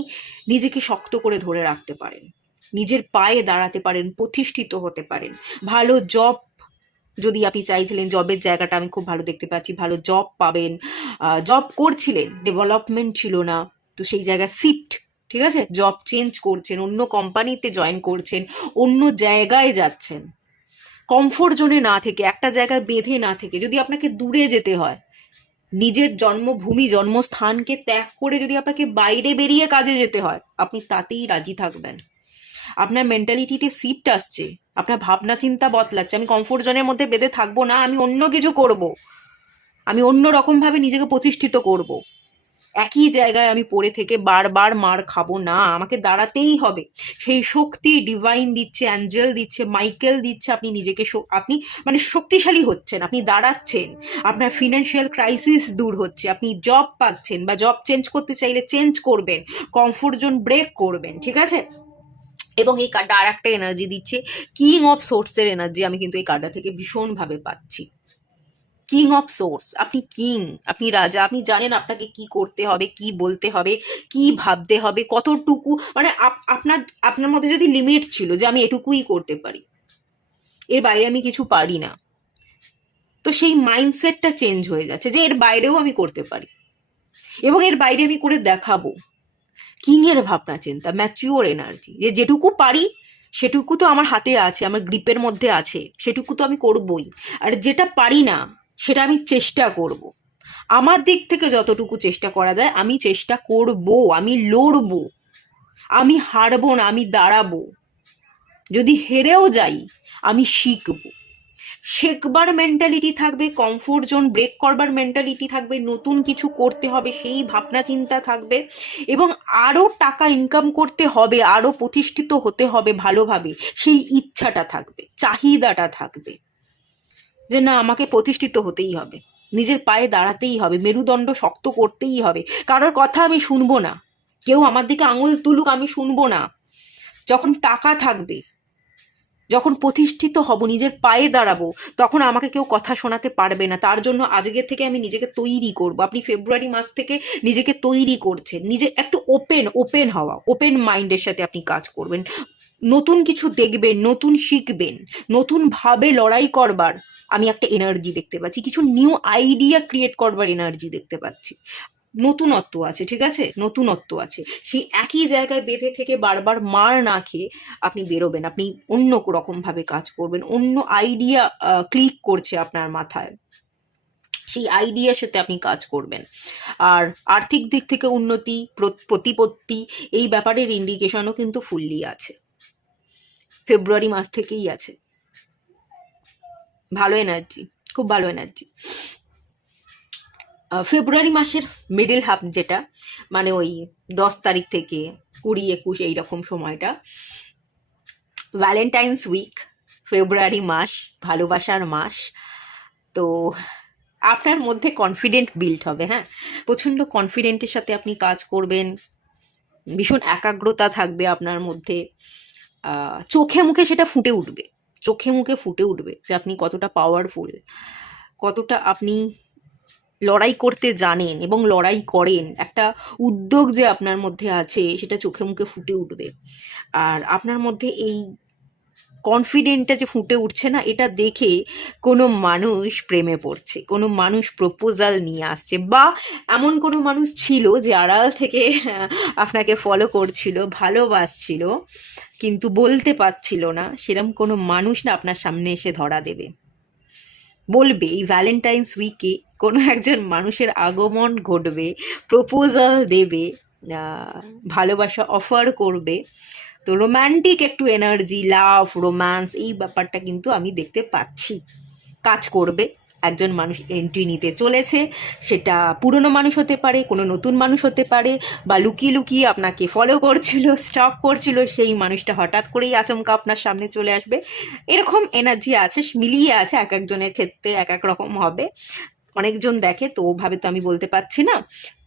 নিজেকে শক্ত করে ধরে রাখতে পারেন, নিজের পায়ে দাঁড়াতে পারেন, প্রতিষ্ঠিত হতে পারেন। ভালো জব যদি আপনি চাইছিলেন, জবের জায়গাটা আমি খুব ভালো দেখতে পাচ্ছি, ভালো জব পাবেন। জব করছিলেন, ডেভেলপমেন্ট ছিল না, তো সেই জায়গায় শিফট, ঠিক আছে, জব চেঞ্জ করছেন, অন্য কোম্পানিতে জয়েন করছেন, অন্য জায়গায় যাচ্ছেন। কমফোর্ট জোনে না থেকে, একটা জায়গায় বেঁধে না থেকে, যদি আপনাকে দূরে যেতে হয়, নিজের জন্মভূমি জন্মস্থানকে ত্যাগ করে যদি আপনাকে বাইরে বেরিয়ে কাজে যেতে হয়, আপনি তাতেই রাজি থাকবেন। আপনার মেন্টালিটিতে শিফট আসছে, আপনার ভাবনা চিন্তা বদলাচ্ছে, আমি কমফোর্ট জোনের মধ্যে বেঁধে থাকবো না, আমি অন্য কিছু করব, আমি অন্য রকমভাবে নিজেকে প্রতিষ্ঠিত করব। একই জায়গায় আমি পড়ে থেকে বারবার মার খাবো না, আমাকে দাঁড়াতেই হবে। সেই শক্তি ডিভাইন দিচ্ছে, অ্যাঞ্জেল দিচ্ছে, মাইকেল দিচ্ছে, আপনি নিজেকে আপনি মানে শক্তিশালী হচ্ছেন, আপনি দাঁড়াচ্ছেন, আপনার ফিনান্সিয়াল ক্রাইসিস দূর হচ্ছে, আপনি জব পাচ্ছেন বা জব চেঞ্জ করতে চাইলে চেঞ্জ করবেন, কমফোর্ট জোন ব্রেক করবেন, ঠিক আছে। এবং এই কার্ডটা আর একটা এনার্জি দিচ্ছে, কিং অফ সোর্সের এনার্জি আমি কিন্তু এই কার্ডটা থেকে ভীষণভাবে পাচ্ছি। কিং অফ সোর্স, আপনি কিং, আপনি রাজা, আপনি জানেন আপনাকে কি করতে হবে, কি বলতে হবে, কি ভাবতে হবে, কতটুকু, মানে আপনার আপনার মধ্যে যদি লিমিট ছিল যে আমি এটুকুই করতে পারি, এর বাইরে আমি কিছু পারি না, তো সেই মাইন্ডসেটটা চেঞ্জ হয়ে যাচ্ছে যে এর বাইরেও আমি করতে পারি এবং এর বাইরে আমি করে দেখাবো। কিং এর ভাবনা চিন্তা, ম্যাচিওর এনার্জি, যে যেটুকু পারি সেটুকু তো আমার হাতে আছে, আমার গ্রিপের মধ্যে আছে, সেটুকু তো আমি করবই, আর যেটা পারি না সেটা আমি চেষ্টা করব, আমার দিক থেকে যতটুকু চেষ্টা করা যায় আমি চেষ্টা করব, আমি লড়বো, আমি হারবো না, আমি দাঁড়াবো, যদি হেরেও যাই আমি শিখবো। শেখবার মেন্টালিটি থাকবে, কমফোর্ট জোন ব্রেক করবার মেন্টালিটি থাকবে, নতুন কিছু করতে হবে সেই ভাবনা চিন্তা থাকবে, এবং আরও টাকা ইনকাম করতে হবে, আরও প্রতিষ্ঠিত হতে হবে ভালোভাবে, সেই ইচ্ছাটা থাকবে, চাহিদাটা থাকবে যে না আমাকে প্রতিষ্ঠিত হতেই হবে, নিজের পায়ে দাঁড়াতেই হবে, মেরুদণ্ড শক্ত করতেই হবে, কারোর কথা আমি শুনবো না, কেউ আমার দিকে আঙুল তুলুক আমি শুনবো না। যখন টাকা থাকবে, যখন প্রতিষ্ঠিত হব, নিজের পায়ে দাঁড়াবো, তখন আমাকে কেউ কথা শোনাতে পারবে না। তার জন্য আজকের থেকে আমি নিজেকে তৈরি করব। আপনি ফেব্রুয়ারি মাস থেকে নিজেকে তৈরি করছেন, নিজে একটু ওপেন হওয়া, ওপেন মাইন্ডের সাথে আপনি কাজ করবেন, নতুন কিছু দেখবেন, নতুন শিখবেন, নতুনভাবে লড়াই করবার আমি একটা এনার্জি দেখতে পাচ্ছি, কিছু নিউ আইডিয়া ক্রিয়েট করবার এনার্জি দেখতে পাচ্ছি। নতুনত্ব আছে, ঠিক আছে, নতুনত্ব আছে। সেই একই জায়গায় বেঁধে থেকে বারবার মার না খেয়ে আপনি বেরোবেন, আপনি অন্য রকমভাবে কাজ করবেন, অন্য আইডিয়া ক্লিক করছে আপনার মাথায়, সেই আইডিয়ার সাথে আপনি কাজ করবেন। আর আর্থিক দিক থেকে উন্নতি, প্রতিপত্তি, এই ব্যাপারের ইন্ডিকেশনও কিন্তু ফুললি আছে, ফেব্রুয়ারি মাস থেকেই আছে। ভালো এনার্জি, খুব ভালো এনার্জি। ফেব্রুয়ারি মাসের মিডল হাফ, যেটা মানে ওই 10 তারিখ থেকে 20-21 এইরকম সময়টা, ভ্যালেন্টাইন্স উইক, ফেব্রুয়ারি মাস, ভালোবাসার মাস। তো আপনার মধ্যে কনফিডেন্ট বিল্ড হবে, হ্যাঁ, প্রচণ্ড কনফিডেন্টের সাথে আপনি কাজ করবেন, ভীষণ একাগ্রতা থাকবে আপনার মধ্যে, চোখে মুখে সেটা ফুটে উঠবে, চোখে মুখে ফুটে উঠবে যে আপনি কতটা পাওয়ারফুল, কতটা আপনি লড়াই করতে জানেন এবং লড়াই করেন, একটা উদ্যোগ যে আপনার মধ্যে আছে সেটা চোখে মুখে ফুটে উঠবে। আর আপনার মধ্যে এই কনফিডেন্টটা যে ফুটে উঠছে না, এটা দেখে কোনো মানুষ প্রেমে পড়ছে, কোনো মানুষ প্রপোজাল নিয়ে আসছে, বা এমন কোনো মানুষ ছিল যে আড়াল থেকে আপনাকে ফলো করছিল, ভালোবাসছিল, কিন্তু বলতে পারছিল না, সেরকম কোনো মানুষ না আপনার সামনে এসে ধরা দেবে, বলবে এই ভ্যালেন্টাইন্স উইকে কোনো একজন মানুষের আগমন ঘটবে, প্রপোজাল দেবে, ভালোবাসা অফার করবে। তো রোম্যান্টিক একটু এনার্জি, লাভ, রোম্যান্স, এই ব্যাপারটা কিন্তু আমি দেখতে পাচ্ছি কাজ করবে। একজন মানুষ এন্ট্রি নিতে চলেছে, সেটা পুরনো মানুষ হতে পারে, কোনো নতুন মানুষ হতে পারে, বা লুকিয়ে লুকিয়ে আপনাকে ফলো করছিল, স্টক করছিল, সেই মানুষটা হঠাৎ করেই আচমকা আপনার সামনে চলে আসবে, এরকম এনার্জি আছে, মিলিয়ে আছে, এক একজনের ক্ষেত্রে এক এক রকম হবে, অনেকজন দেখে তো ওভাবে তো আমি বলতে পারছি না,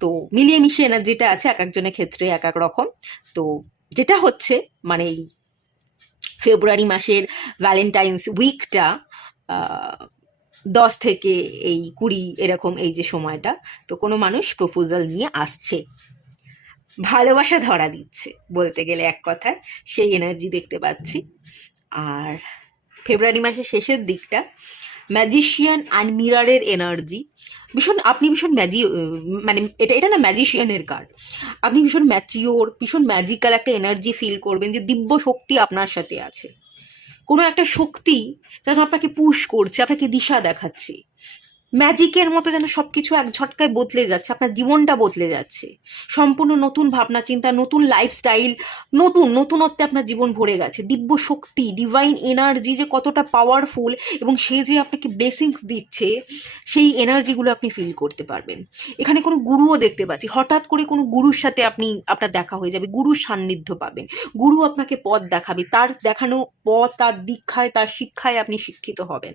তো মিলিয়ে মিশিয়ে এনার্জিটা আছে, এক একজনের ক্ষেত্রে এক এক রকম। তো যেটা হচ্ছে মানে এই ফেব্রুয়ারি মাসের ভ্যালেন্টাইন্স উইকটা 10 থেকে এই 20 এরকম এই যে সময়টা, তো কোনো মানুষ প্রপোজাল নিয়ে আসছে, ভালোবাসা ধরা দিচ্ছে বলতে গেলে এক কথায়, সেই এনার্জি দেখতে পাচ্ছি। আর ফেব্রুয়ারি মাসের শেষের দিকটা ম্যাজিশিয়ান অ্যান্ড মিররের এনার্জি, আপনি ভীষণ মানে এটা না ম্যাজিশিয়ানের কার্ড, আপনি ভীষণ ম্যাচিওর, ভীষণ ম্যাজিক্যাল একটা এনার্জি ফিল করবেন, যে দিব্য শক্তি আপনার সাথে আছে, কোনো একটা শক্তি যেন আপনাকে পুশ করছে, আপনাকে দিশা দেখাচ্ছে, ম্যাজিকের মতো যেন সব কিছু এক ঝটকায় বদলে যাচ্ছে, আপনার জীবনটা বদলে যাচ্ছে, সম্পূর্ণ নতুন ভাবনা চিন্তা, নতুন লাইফস্টাইল, নতুনত্বে আপনার জীবন ভরে গেছে। দিব্য শক্তি, ডিভাইন এনার্জি যে কতটা পাওয়ারফুল এবং সে যে আপনাকে ব্লেসিংস দিচ্ছে, সেই এনার্জিগুলো আপনি ফিল করতে পারবেন। এখানে কোনো গুরুও দেখতে পাচ্ছি, হঠাৎ করে কোনো গুরুর সাথে আপনার দেখা হয়ে যাবে, গুরুর সান্নিধ্য পাবেন, গুরু আপনাকে পথ দেখাবে, তার দেখানো পথ, তার দীক্ষায়, তার শিক্ষায় আপনি শিক্ষিত হবেন,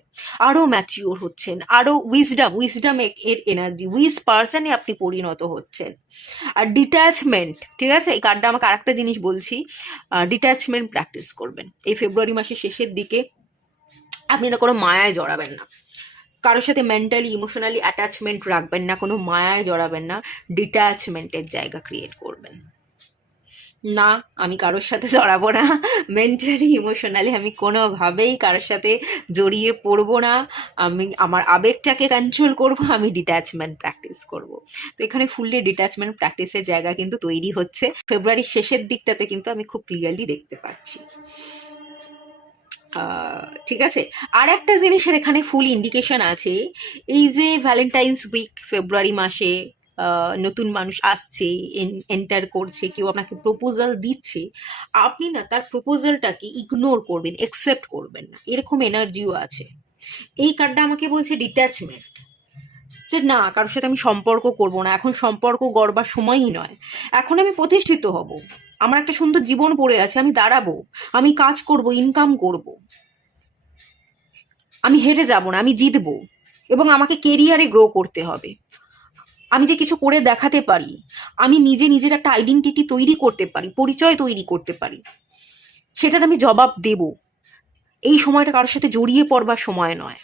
আরও ম্যাচিওর হচ্ছেন, আরও উইজডম এর এনার্জি, উইজ পার্সনে আপনি পরিণত হচ্ছেন। আর ডিট্যাচমেন্ট, ঠিক আছে, এই কার্ডটা আমাকে আরেকটা জিনিস বলছি, ডিট্যাচমেন্ট প্র্যাকটিস করবেন এই ফেব্রুয়ারি মাসের শেষের দিকে। আপনি না কোনো মায়ায় জড়াবেন না, কারোর সাথে মেন্টালি ইমোশনালি অ্যাটাচমেন্ট রাখবেন না, কোনো মায়ায় জড়াবেন না, ডিট্যাচমেন্টের জায়গা ক্রিয়েট করবেন। না, আমি কারোর সাথে জড়াবো না, মেন্টালি ইমোশনালি আমি কোনোভাবেই কারোর সাথে জড়িয়ে পড়বো না, আমি আমার আবেগটাকে কন্ট্রোল করব, আমি ডিট্যাচমেন্ট প্র্যাকটিস করব। তো এখানে ফুললি ডিট্যাচমেন্ট প্র্যাকটিসের জায়গা কিন্তু তৈরি হচ্ছে ফেব্রুয়ারির শেষের দিকটাতে, কিন্তু আমি খুব ক্লিয়ারলি দেখতে পাচ্ছি। ঠিক আছে, আর একটা জিনিসের এখানে ফুল ইন্ডিকেশন আছে, এই যে ভ্যালেন্টাইন্স উইক ফেব্রুয়ারি মাসে, নতুন মানুষ আসছে, এন্টার করছে, কেউ আপনাকে প্রপোজাল দিচ্ছে, আপনি না তার প্রপোজালটাকে ইগনোর করবেন, একসেপ্ট করবেন না, এরকম এনার্জিও আছে। এই কার্ডটা আমাকে বলছে ডিট্যাচমেন্ট, যে না, কারোর সাথে আমি সম্পর্ক করব না, এখন সম্পর্ক গড়বার সময়ই নয়, এখন আমি প্রতিষ্ঠিত হব, আমার একটা সুন্দর জীবন পড়ে আছে, আমি দাঁড়াবো, আমি কাজ করব, ইনকাম করব, আমি হেরে যাব না, আমি জিতবো, এবং আমাকে কেরিয়ারে গ্রো করতে হবে, আমি যে কিছু করে দেখাতে পারি, আমি নিজের একটা আইডেন্টিটি তৈরি করতে পারি, পরিচয় তৈরি করতে পারি, সেটার আমি জবাব দেব। এই সময়টা কারোর সাথে জড়িয়ে পড়বার সময় নয়,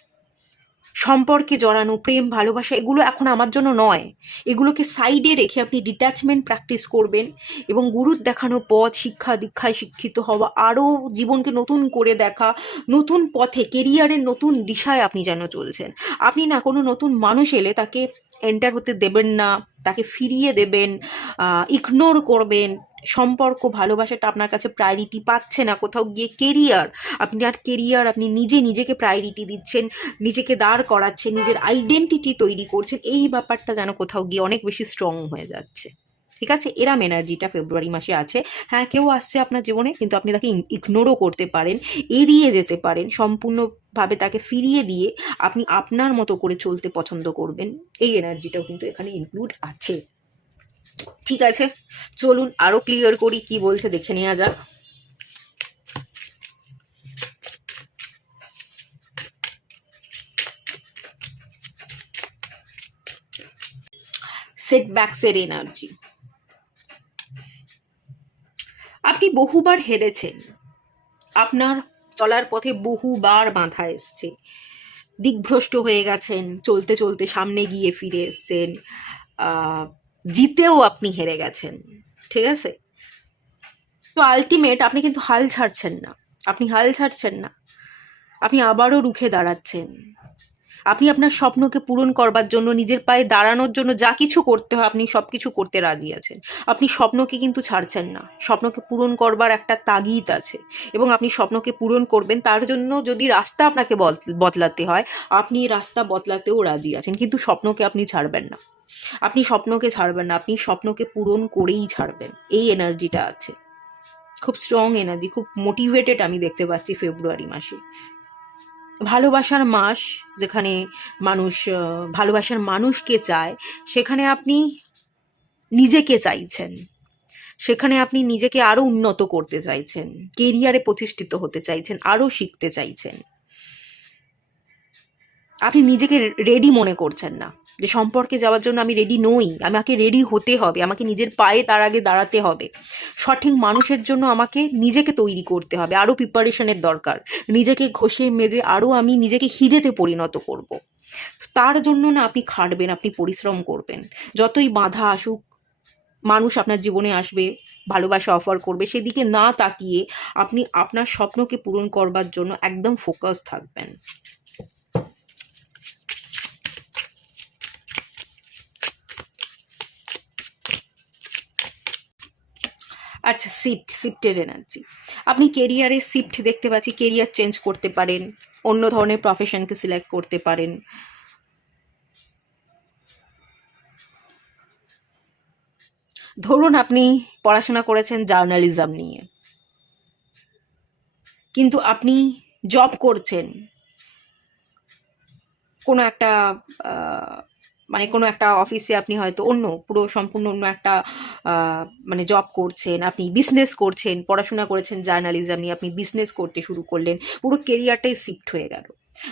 সম্পর্কে জড়ানো, প্রেম, ভালোবাসা, এগুলো এখন আমার জন্য নয়, এগুলোকে সাইডে রেখে আপনি ডিট্যাচমেন্ট প্র্যাকটিস করবেন, এবং গুরুর দেখানো পথ, শিক্ষা দীক্ষায় শিক্ষিত হওয়া, আরও জীবনকে নতুন করে দেখা, নতুন পথে, কেরিয়ারের নতুন দিশায় আপনি যেন চলছেন। আপনি না কোনো নতুন মানুষ এলে তাকে এন্টার হতে দেবেন না, তাকে ফিরিয়ে দেবেন, ইগনোর করবেন, সম্পর্ক ভালোবাসাটা আপনার কাছে প্রায়োরিটি পাচ্ছে না, কোথাও গিয়ে কেরিয়ার, আপনি নিজেকে প্রায়োরিটি দিচ্ছেন, নিজেকে দাঁড় করাচ্ছেন, নিজের আইডেন্টিটি তৈরি করছেন, এই ব্যাপারটা যেন কোথাও গিয়ে অনেক বেশি স্ট্রং হয়ে যাচ্ছে। ঠিক আছে, এরম এনার্জিটা ফেব্রুয়ারি মাসে আছে। হ্যাঁ, কেউ আসছে আপনার জীবনে, কিন্তু আপনি তাকে ইগনোরও করতে পারেন, এড়িয়ে যেতে পারেন, সম্পূর্ণভাবে তাকে ফিরিয়ে দিয়ে আপনি আপনার মতো করে চলতে পছন্দ করবেন, এই এনার্জিটাও কিন্তু এখানে ইনক্লুড আছে। ঠিক আছে, চলুন আরো ক্লিয়ার করি, কি বলছে দেখে নেওয়া যাক। সেটব্যাকসের এনার্জি, আপনি বহুবার হেরেছেন, আপনার চলার পথে বহুবার বাধা এসছে, দিকভ্রষ্ট হয়ে গেছেন, চলতে চলতে সামনে গিয়ে ফিরে এসছেন, জিতেও আপনি হেরে গেছেন। ঠিক আছে, তো আলটিমেট আপনি কিন্তু হাল ছাড়ছেন না, আপনি আবারও রুখে দাঁড়াচ্ছেন, আপনি আপনার স্বপ্নকে পূরণ করবার জন্য, নিজের পায়ে দাঁড়ানোর জন্য যা কিছু করতে হয় আপনি সব কিছু করতে রাজি আছেন, আপনি স্বপ্নকে কিন্তু ছাড়ছেন না, স্বপ্নকে পূরণ করবার একটা তাগিদ আছে, এবং আপনি স্বপ্নকে পূরণ করবেন, তার জন্য যদি রাস্তা আপনাকে বদলাতে হয় আপনি রাস্তা বদলাতেও রাজি আছেন, কিন্তু স্বপ্নকে আপনি ছাড়বেন না, আপনি স্বপ্নকে পূরণ করেই ছাড়বেন, এই এনার্জিটা আছে, খুব স্ট্রং এনার্জি, খুব মোটিভেটেড আমি দেখতে পাচ্ছি ফেব্রুয়ারি মাসে। ভালোবাসার মাস, যেখানে মানুষ ভালোবাসার মানুষকে চায়, সেখানে আপনি নিজেকে চাইছেন, সেখানে আপনি নিজেকে আরো উন্নত করতে চাইছেন, কেরিয়ারে প্রতিষ্ঠিত হতে চাইছেন, আরো শিখতে চাইছেন, আপনি নিজেকে রেডি মনে করছেন না, যে সম্পর্কে যাওয়ার জন্য আমি রেডি নই, আমাকে রেডি হতে হবে, আমাকে নিজের পায়ে তার আগে দাঁড়াতে হবে, সঠিক মানুষের জন্য আমাকে নিজেকে তৈরি করতে হবে, আরও প্রিপারেশনের দরকার, নিজেকে ঘষে মেজে আরও আমি নিজেকে হিরেতে পরিণত করব। তার জন্য না আপনি খাটবেন, আপনি পরিশ্রম করবেন, যতই বাধা আসুক, মানুষ আপনার জীবনে আসবে, ভালোবাসা অফার করবে, সেদিকে না তাকিয়ে আপনি আপনার স্বপ্নকে পূরণ করবার জন্য একদম ফোকাস থাকবেন। আচ্ছা, শিফটের এনার্জি, আপনি কেরিয়ারে শিফট দেখতে পাচ্ছি, কেরিয়ার চেঞ্জ করতে পারেন, অন্য ধরনের প্রফেশনকে সিলেক্ট করতে পারেন। ধরুন আপনি পড়াশোনা করেছেন জার্নালিজম নিয়ে, কিন্তু আপনি জব করছেন কোনো একটা মানে কোনো একটা অফিসে, আপনি হয়তো অন্য পুরো সম্পূর্ণ অন্য একটা মানে জব করছেন, আপনি বিজনেস করছেন, পড়াশোনা করেছেন জার্নালিজম নিয়ে, আপনি বিজনেস করতে শুরু করলেন, পুরো কেরিয়ারটাই শিফট হয়ে গেল।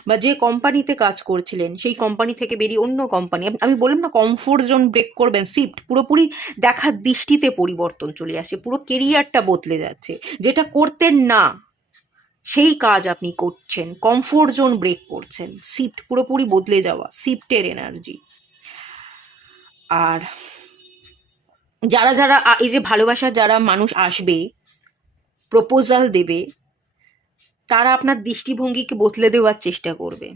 বা যে কোম্পানিতে কাজ করছিলেন সেই কোম্পানি থেকে বেরিয়ে অন্য কোম্পানি, আমি বললাম না কমফোর্ট জোন ব্রেক করবেন, শিফট পুরোপুরি দেখার দৃষ্টিতে পরিবর্তন চলে আসছে, পুরো কেরিয়ারটা বদলে যাচ্ছে। যেটা করতেন না সেই কাজ আপনি করছেন, কমফোর্ট জোন ব্রেক করছেন, শিফট পুরোপুরি বদলে যাওয়া, শিফটের এনার্জি। আর যারা যারা এই যে ভালোবাসার যারা মানুষ আসবে, প্রপোজাল দেবে, তারা আপনার দৃষ্টিভঙ্গিকে বদলে দেওয়ার চেষ্টা করবে,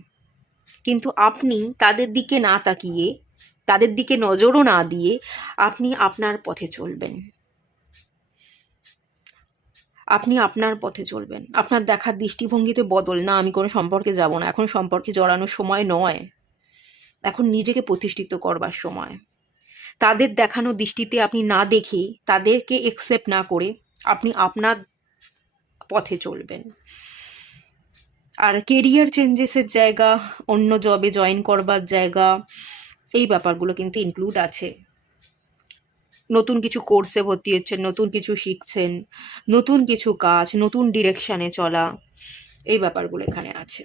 কিন্তু আপনি তাদের দিকে না তাকিয়ে, তাদের দিকে নজরও না দিয়ে আপনি আপনার পথে চলবেন। আপনি আপনার পথে চলবেন, আপনার দেখার দৃষ্টিভঙ্গিতে বদল না, আমি কোনো সম্পর্কে যাব না, এখন সম্পর্কে জড়ানোর সময় নয়, এখন নিজেকে প্রতিষ্ঠিত করবার সময়। তাদের দেখানো দৃষ্টিতে আপনি না দেখে, তাদেরকে একসেপ্ট না করে আপনি আপনার পথে চলবেন। আর কেরিয়ার চেঞ্জেসের জায়গা, অন্য জবে জয়েন করবার জায়গা, এই ব্যাপারগুলো কিন্তু ইনক্লুড আছে। নতুন কিছু কোর্সে ভর্তি হচ্ছেন, নতুন কিছু শিখছেন, নতুন কিছু কাজ, নতুন ডিরেকশানে চলা, এই ব্যাপারগুলো এখানে আছে।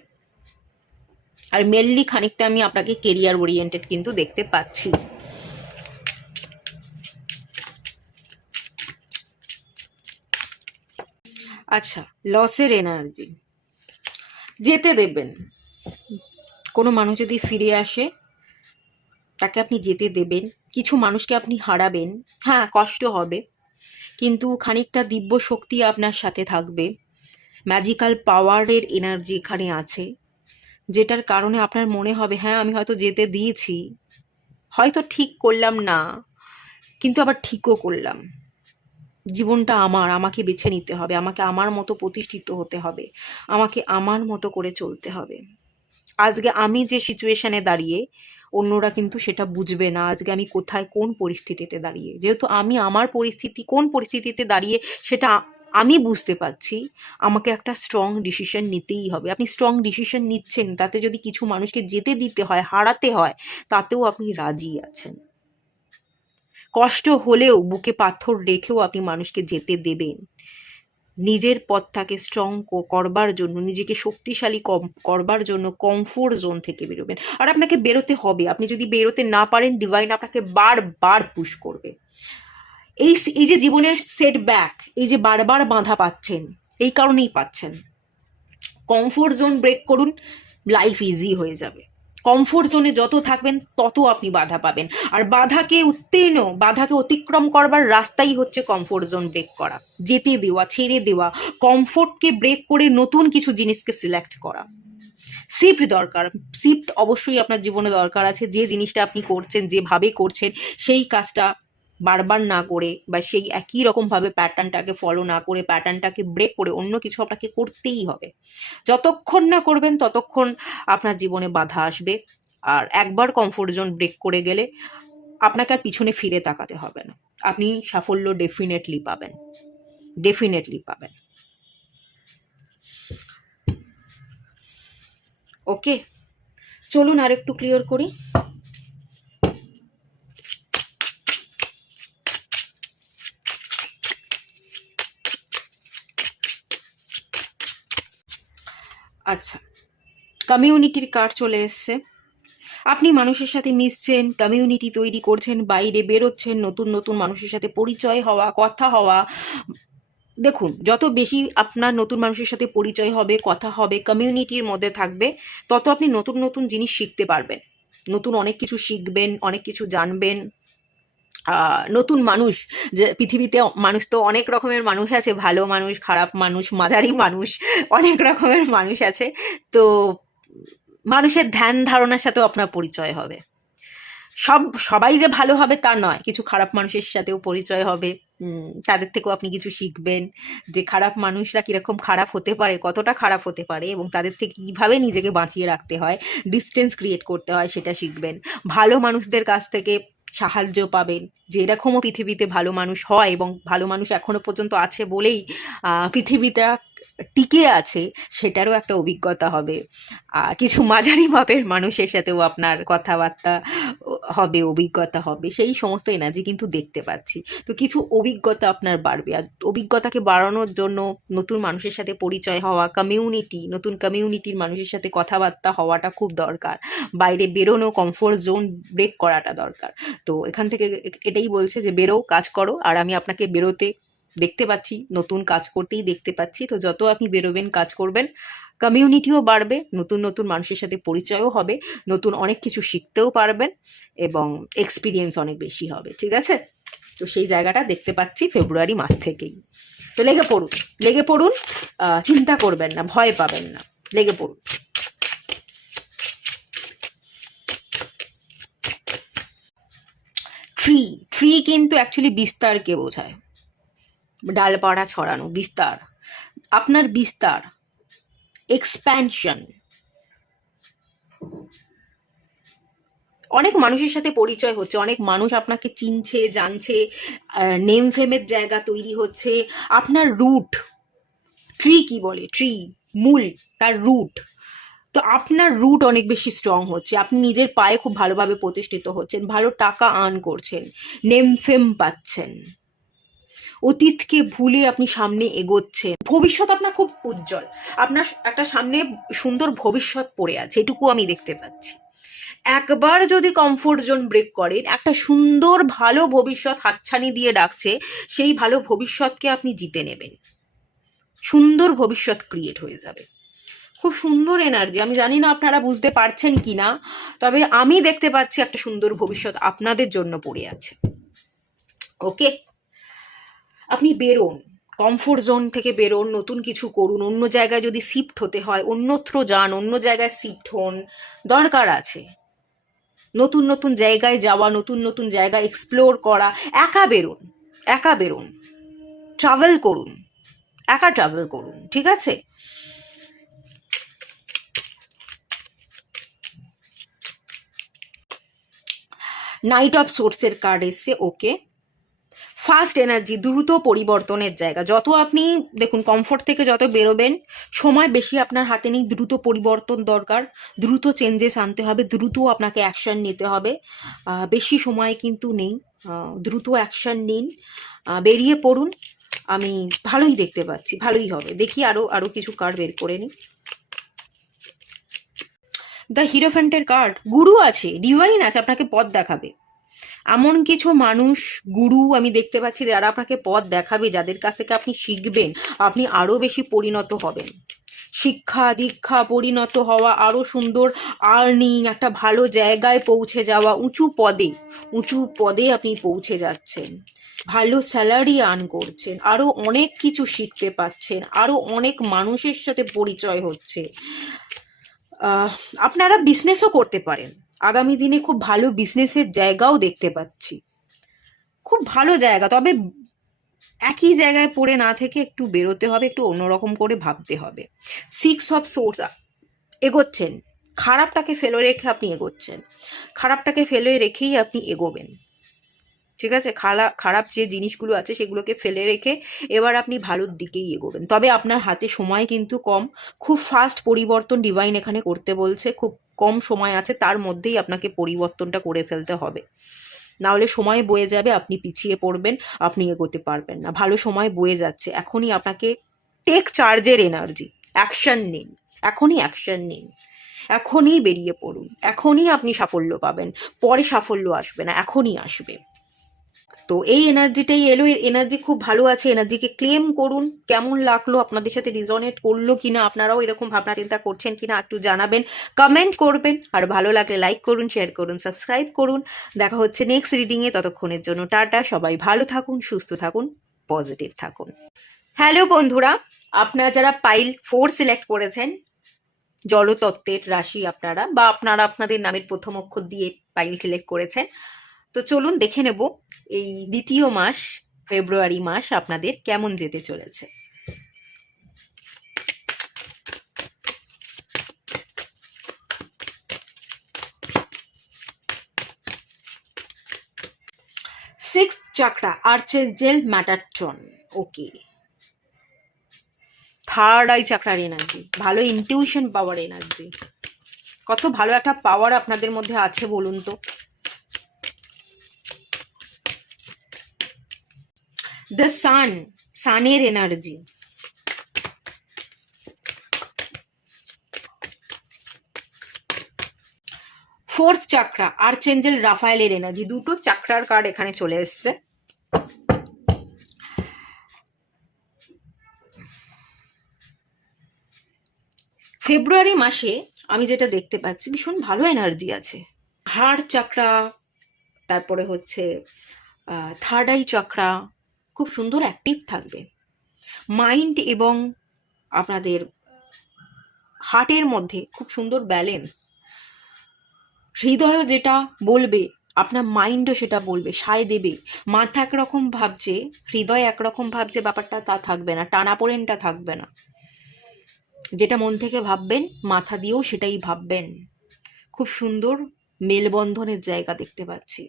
আর মেনলি খানিকটা আমি আপনাকে কেরিয়ার ওরিয়েন্টেড কিন্তু দেখতে পাচ্ছি। আচ্ছা, লসের এনার্জি, যেতে দেবেন। কোনো মানুষ যদি ফিরে আসে তাকে আপনি যেতে দেবেন, কিছু মানুষকে আপনি হারাবেন, হ্যাঁ কষ্ট হবে, কিন্তু খানিকটা দিব্য শক্তি আপনার সাথে থাকবে, ম্যাজিক্যাল পাওয়ারের এনার্জি এখানে আছে, যেটার কারণে আপনার মনে হবে হ্যাঁ আমি হয়তো যেতে দিয়েছি, হয়তো ঠিক করলাম না, কিন্তু আবার ঠিকও করলাম। জীবনটা আমার, আমাকে বেছে নিতে হবে, আমাকে আমার মতো প্রতিষ্ঠিত হতে হবে, আমাকে আমার মতো করে চলতে হবে। আজকে আমি যে সিচুয়েশনে দাঁড়িয়ে, অন্যরা কিন্তু সেটা বুঝবে না আজকে আমি কোথায় কোন পরিস্থিতিতে দাঁড়িয়ে, যেহেতু আমি আমার পরিস্থিতি কোন পরিস্থিতিতে দাঁড়িয়ে সেটা আমি বুঝতে পারছি, আমাকে একটা স্ট্রং ডিসিশন নিতেই হবে। আপনি স্ট্রং ডিসিশন নিচ্ছেন, তাতে যদি কিছু মানুষকে যেতে দিতে হয়, হারাতে হয়, তাতেও আপনি রাজি আছেন। কষ্ট হলেও বুকে পাথর রেখেও আপনি মানুষকে যেতে দেবেন, নিজের পথটাকে স্ট্রং করবার জন্য, নিজেকে শক্তিশালী করবার জন্য কমফোর্ট জোন থেকে বেরোবেন। আর আপনাকে বেরোতে হবে, আপনি যদি বেরোতে না পারেন ডিভাইন আপনাকে বারবার পুশ করবে। এই যে জীবনের সেটব্যাক, এই যে বারবার বাধা পাচ্ছেন, এই কারণেই পাচ্ছেন। কমফোর্ট জোন ব্রেক করুন, লাইফ ইজি হয়ে যাবে। কমফোর্ট জোনে যত থাকবেন তত আপনি বাধা পাবেন, আর বাধাকে অতিক্রম করবার রাস্তাই হচ্ছে কমফোর্ট জোন ব্রেক করা, যেতে দেওয়া, ছেড়ে দেওয়া, কমফোর্টকে ব্রেক করে নতুন কিছু জিনিসকে সিলেক্ট করা। শিফট দরকার, শিফট অবশ্যই আপনার জীবনে দরকার আছে। যে জিনিসটা আপনি করছেন, যেভাবে করছেন, সেই কাজটা বারবার না করে বা সেই একই রকমভাবে প্যাটার্নটাকে ফলো না করে, প্যাটার্নটাকে ব্রেক করে অন্য কিছু আপনাকে করতেই হবে। যতক্ষণ না করবেন ততক্ষণ আপনার জীবনে বাধা আসবে, আর একবার কমফোর্ট জোন ব্রেক করে গেলে আপনাকে আর পিছনে ফিরে তাকাতে হবে না, আপনি সাফল্য ডেফিনেটলি পাবেন, ডেফিনেটলি পাবেন। ওকে, চলুন আর একটু ক্লিয়ার করি। আচ্ছা, কমিউনিটির কার্ড চলে এসছে। আপনি মানুষের সাথে মিশছেন, কমিউনিটি তৈরি করছেন, বাইরে বেরোচ্ছেন, নতুন নতুন মানুষের সাথে পরিচয় হওয়া, কথা হওয়া। দেখুন, যত বেশি আপনার নতুন মানুষের সাথে পরিচয় হবে, কথা হবে, কমিউনিটির মধ্যে থাকবে, তত আপনি নতুন নতুন জিনিস শিখতে পারবেন, নতুন অনেক কিছু শিখবেন, অনেক কিছু জানবেন। নতুন মানুষ, যে পৃথিবীতে মানুষ তো অনেক রকমের মানুষ আছে, ভালো মানুষ, খারাপ মানুষ, মাঝারি মানুষ, অনেক রকমের মানুষ আছে। তো মানুষের ধ্যান ধারণার সাথেও আপনার পরিচয় হবে। সবাই যে ভালো হবে তা নয়, কিছু খারাপ মানুষের সাথেও পরিচয় হবে। তাদের থেকেও আপনি কিছু শিখবেন যে খারাপ মানুষরা কিরকম খারাপ হতে পারে, কতটা খারাপ হতে পারে, এবং তাদের থেকে কিভাবে নিজেকে বাঁচিয়ে রাখতে হয়, ডিস্টেন্স ক্রিয়েট করতে হয়, সেটা শিখবেন। ভালো মানুষদের কাছ থেকে সাহায্য পাবেন, যে এরকমও পৃথিবীতে ভালো মানুষ হয় এবং ভালো মানুষ এখনো পর্যন্ত আছে বলেই পৃথিবীটা টিকে আছে, সেটারও একটা অভিজ্ঞতা হবে। আর কিছু মাঝারি মাপের মানুষের সাথেও আপনার কথাবার্তা হবে, অভিজ্ঞতা হবে, সেই সমস্ত এনার্জি কিন্তু দেখতে পাচ্ছি। তো কিছু অভিজ্ঞতা আপনার বাড়বে, আর অভিজ্ঞতাকে বাড়ানোর জন্য নতুন মানুষের সাথে পরিচয় হওয়া, কমিউনিটি, নতুন কমিউনিটির মানুষের সাথে কথাবার্তা হওয়াটা খুব দরকার। বাইরে বেরোনো, কমফোর্ট জোন ব্রেক করাটা দরকার। তো এখান থেকে এটাই বলছে যে বেরো, কাজ করো, আর আমি আপনাকে বেরোতে দেখতে পাচ্ছি, নতুন কাজ করতেই দেখতে পাচ্ছি। তো যত আপনি বেরোবেন, কাজ করবেন, কমিউনিটিও বাড়বে, নতুন নতুন মানুষের সাথে পরিচয়ও হবে, নতুন অনেক কিছু শিখতেও পারবেন, এবং এক্সপিরিয়েন্স অনেক বেশি হবে। ঠিক আছে? তো সেই জায়গাটা দেখতে পাচ্ছি ফেব্রুয়ারি মাস থেকেই। তো লেগে পড়ুন, লেগে পড়ুন, চিন্তা করবেন না, ভয় পাবেন না, লেগে পড়ুন। ট্রি কিন্তু অ্যাকচুয়ালি বিস্তারকে বোঝায়, ডালপাড়া ছড়ানো, বিস্তার, আপনার বিস্তার, এক্সপ্যানশন। অনেক মানুষের সাথে পরিচয় হচ্ছে, অনেক মানুষ আপনাকে চিনছে, জানছে, নেম ফেমের জায়গা তৈরি হচ্ছে। আপনার রুট, ট্রি কি বলে, ট্রি মূল, তার রুট। তো আপনার রুট অনেক বেশি স্ট্রং হচ্ছে, আপনি নিজের পায়ে খুব ভালোভাবে প্রতিষ্ঠিত হচ্ছেন, ভালো টাকা আর্ন করছেন, নেম ফেম পাচ্ছেন, অতীতকে ভুলে আপনি সামনে এগোচ্ছেন। ভবিষ্যৎ আপনার খুব উজ্জ্বল, আপনার একটা সামনে সুন্দর ভবিষ্যৎ পড়ে আছে, এটুকু আমি দেখতে পাচ্ছি। একবার যদি কমফোর্ট জোন ব্রেক করেন, একটা সুন্দর ভালো ভবিষ্যৎ হাতছানি দিয়ে ডাকছে, সেই ভালো ভবিষ্যৎকে আপনি জিতে নেবেন, সুন্দর ভবিষ্যৎ ক্রিয়েট হয়ে যাবে। খুব সুন্দর এনার্জি, আমি জানি না আপনারা বুঝতে পারছেন কি না, তবে আমি দেখতে পাচ্ছি একটা সুন্দর ভবিষ্যৎ আপনাদের জন্য পড়ে আছে। ওকে, আপনি বেরোন, কমফোর্ট জোন থেকে বেরোন, নতুন কিছু করুন, অন্য জায়গায় যদি শিফট হতে হয় অন্যত্র যান, অন্য জায়গায় শিফট হন, দরকার আছে নতুন নতুন জায়গায় যাওয়া, নতুন নতুন জায়গা এক্সপ্লোর করা। একা বেরোন, একা বেরোন, ট্রাভেল করুন, একা ট্রাভেল করুন। ঠিক আছে? নাইট অফ সোর্সের কার্ড এসছে। ওকে, ফাস্ট এনার্জি, দ্রুত পরিবর্তনের জায়গা। যত আপনি দেখুন কমফোর্ট থেকে যত বেরোবেন, সময় বেশি আপনার হাতে নেই, দ্রুত পরিবর্তন দরকার, দ্রুত চেঞ্জেস আনতে হবে, দ্রুত আপনাকে অ্যাকশন নিতে হবে, বেশি সময় কিন্তু নেই, দ্রুত অ্যাকশন নিন, বেরিয়ে পড়ুন। আমি ভালোই দেখতে পাচ্ছি, ভালোই হবে। দেখি আরো আরো কিছু কার্ড বের করে নিই। দ্য হিরোফ্যান্টের কার্ড, গুরু আছে, ডিভাইন আছে, আপনাকে পথ দেখাবে। এমন কিছু মানুষ, গুরু আমি দেখতে পাচ্ছি, যারা আপনাকে পথ দেখাবে, যাদের কাছ থেকে আপনি শিখবেন, আপনি আরও বেশি পরিণত হবেন। শিক্ষা দীক্ষা, পরিণত হওয়া, আরও সুন্দর আর্নিং, একটা ভালো জায়গায় পৌঁছে যাওয়া, উঁচু পদে আপনি পৌঁছে যাচ্ছেন, ভালো স্যালারি আর্ন করছেন, আরও অনেক কিছু শিখতে পাচ্ছেন, আরও অনেক মানুষের সাথে পরিচয় হচ্ছে। আপনারা বিজনেসও করতে পারেন, আগামী দিনে খুব ভালো বিজনেসের জায়গাও দেখতে পাচ্ছি, খুব ভালো জায়গা। তবে একই জায়গায় পড়ে না থেকে একটু বেরোতে হবে, একটু অন্যরকম করে ভাবতে হবে। 6 অফ সোর্স, এগোচ্ছেন, খারাপটাকে ফেলে রেখে আপনি এগোচ্ছেন, খারাপটাকে ফেলে রেখেই আপনি এগোবেন। ঠিক আছে? খারাপ যে জিনিসগুলো আছে সেগুলোকে ফেলে রেখে এবার আপনি ভালোর দিকেই এগোবেন। তবে আপনার হাতে সময় কিন্তু কম, খুব ফাস্ট পরিবর্তন ডিভাইন এখানে করতে বলছে, খুব কম সময় আছে, তার মধ্যেই আপনাকে পরিবর্তনটা করে ফেলতে হবে, নাহলে সময় বয়ে যাবে, আপনি পিছিয়ে পড়বেন, আপনি এগোতে পারবেন না। ভালো সময় বয়ে যাচ্ছে, এখনই আপনাকে টেক চার্জের এনার্জি, অ্যাকশন নিন, এখনই অ্যাকশন নিন, এখনই বেরিয়ে পড়ুন, এখনই আপনি সাফল্য পাবেন, পরে সাফল্য আসবে না, এখনই আসবে। তো এই এনার্জিটাই এলো, এর এনার্জি খুব ভালো আছে, এনার্জিকে ক্লেম করুন। কেমন লাগলো, আপনাদের সাথে রিজনেট করলো কিনা, আপনারাও এরকম ভাবনা চিন্তা করছেন কিনা একটু জানাবেন, কমেন্ট করবেন, আর ভালো লাগলে লাইক করুন, শেয়ার করুন, সাবস্ক্রাইব করুন। দেখা হচ্ছে নেক্সট রিডিংয়ে, ততক্ষণের জন্য টাটা, সবাই ভালো থাকুন, সুস্থ থাকুন, পজিটিভ থাকুন। হ্যালো বন্ধুরা, আপনারা যারা পাইল 4 সিলেক্ট করেছেন, জলতত্ত্বের রাশি আপনারা, বা আপনারা আপনাদের নামের প্রথম অক্ষর দিয়ে পাইল সিলেক্ট করেছেন। তো চলুন দেখে নেব এই দ্বিতীয় মাস ফেব্রুয়ারি মাস আপনাদের কেমন যেতে চলেছে। Six chakra archangel Metatron, okay. Third eye চাকরার এনার্জি, ভালো ইনটিউশন পাওয়ার এনার্জি। কত ভালো একটা পাওয়ার আপনাদের মধ্যে আছে বলুন তো। দ্য সান, সানের এনার্জি। ফোর্থ চাকরা আর্চেঞ্জেল রাফায়েলের এনার্জি। দুটো চাকরার কার্ড এখানে চলে এসছে। ফেব্রুয়ারি মাসে আমি যেটা দেখতে পাচ্ছি ভীষণ ভালো এনার্জি আছে। হাড় চাকরা, তারপরে হচ্ছে থার্ড আই চাকরা খুব সুন্দর অ্যাক্টিভ থাকবে। মাইন্ড এবং আপনাদের হার্টের মধ্যে খুব সুন্দর ব্যালেন্স। হৃদয় যেটা বলবে আপনার মাইন্ডও সেটা বলবে, সায় দেবে। মাথা একরকম ভাবছে, হৃদয় একরকম ভাবছে, ব্যাপারটা তা থাকবে না, টানাপোড়েনটা থাকবে না। যেটা মন থেকে ভাববেন মাথা দিয়েও সেটাই ভাববেন। খুব সুন্দর মেলবন্ধনের জায়গা দেখতে পাচ্ছি।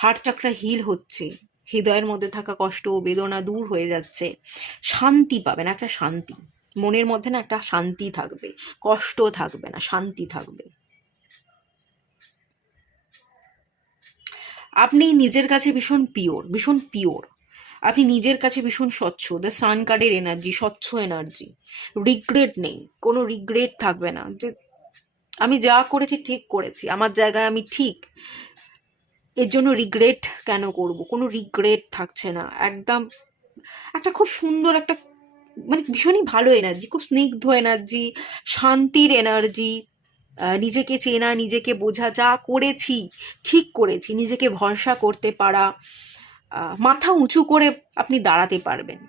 হার্ট চাকরা হিল হচ্ছে, হৃদয়ের মধ্যে থাকা কষ্ট বেদনা দূর হয়ে যাচ্ছে, শান্তি পাবেন, একটা শান্তি মনের মধ্যে, না একটা শান্তি থাকবে, কষ্ট থাকবে না, শান্তি থাকবে। আপনি নিজের কাছে ভীষণ পিওর, ভীষণ পিওর, আপনি নিজের কাছে ভীষণ স্বচ্ছ। দ্য সান কার্ডের এনার্জি, স্বচ্ছ এনার্জি। রিগ্রেট নেই, কোনো রিগ্রেট থাকবে না যে আমি যা করেছি ঠিক করেছি, আমার জায়গায় আমি ঠিক, এর জন্য রিগ্রেট কেন করব, কোনো রিগ্রেট থাকছে না। একদম একটা খুব সুন্দর একটা মানে ভীষণই ভালো এনার্জি, খুব স্নিগ্ধ এনার্জি, শান্তির এনার্জি। নিজেকে চেনা, নিজেকে বোঝা, যা করেছি ঠিক করেছি, নিজেকে ভরসা করতে পারা, মাথা উঁচু করে আপনি দাঁড়াতে পারবেন।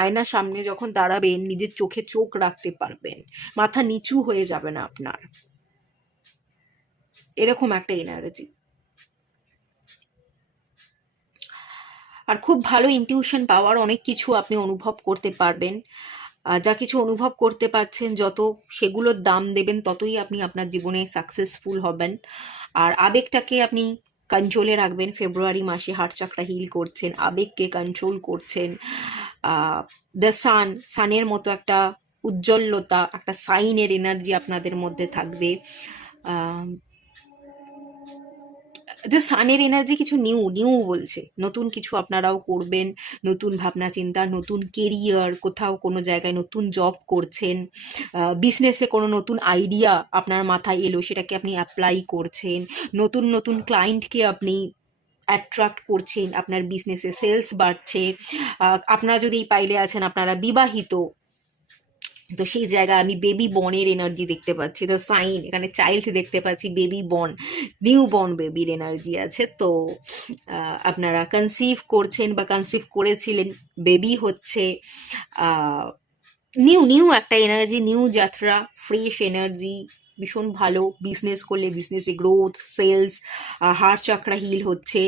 আয়নার সামনে যখন দাঁড়াবেন নিজের চোখে চোখ রাখতে পারবেন, মাথা নিচু হয়ে যাবে না আপনার, এরকম একটা এনার্জি। আর খুব ভালো ইনটিউশন পাওয়ার, অনেক কিছু আপনি অনুভব করতে পারবেন। যা কিছু অনুভব করতে পারছেন যত, সেগুলোর দাম দেবেন ততই আপনি আপনার জীবনে সাকসেসফুল হবেন। আর আবেগটাকে আপনি কন্ট্রোলে রাখবেন। ফেব্রুয়ারি মাসে হার্ট চাকরা হিল করছেন, আবেগকে কন্ট্রোল করছেন। দ্য সান, সানের মতো একটা উজ্জ্বলতা, একটা সাইনের এনার্জি আপনাদের মধ্যে থাকবে। দ্য সানের এনার্জি কিছু নিউ নিউ বলছে, নতুন কিছু আপনারাও করবেন, নতুন ভাবনা চিন্তা, নতুন কেরিয়ার, কোথাও কোনো জায়গায় নতুন জব করছেন, বিজনেসে কোনো নতুন আইডিয়া আপনার মাথায় এলো, সেটাকে আপনি অ্যাপ্লাই করছেন, নতুন নতুন ক্লায়েন্টকে আপনি অ্যাট্রাক্ট করছেন, আপনার বিজনেসে সেলস বাড়ছে। আপনারা যদি এই পাইলে আছেন আপনারা বিবাহিত, তো সেই জায়গায় আমি বেবি বর্নের এনার্জি দেখতে পাচ্ছি। তো সাইন, এখানে চাইল্ড দেখতে পাচ্ছি, বেবি বর্ন, নিউ বর্ন বেবির এনার্জি আছে। তো আপনারা কনসিভ করছেন বা কনসিভ করেছিলেন, বেবি হচ্ছে, নিউ নিউ একটা এনার্জি, নিউ যাত্রা, ফ্রেশ এনার্জি, ভীষণ ভালো। বিজনেস করলে বিজনেসে গ্রোথ, সেলস, হার্ট চাকরা হিল হচ্ছে,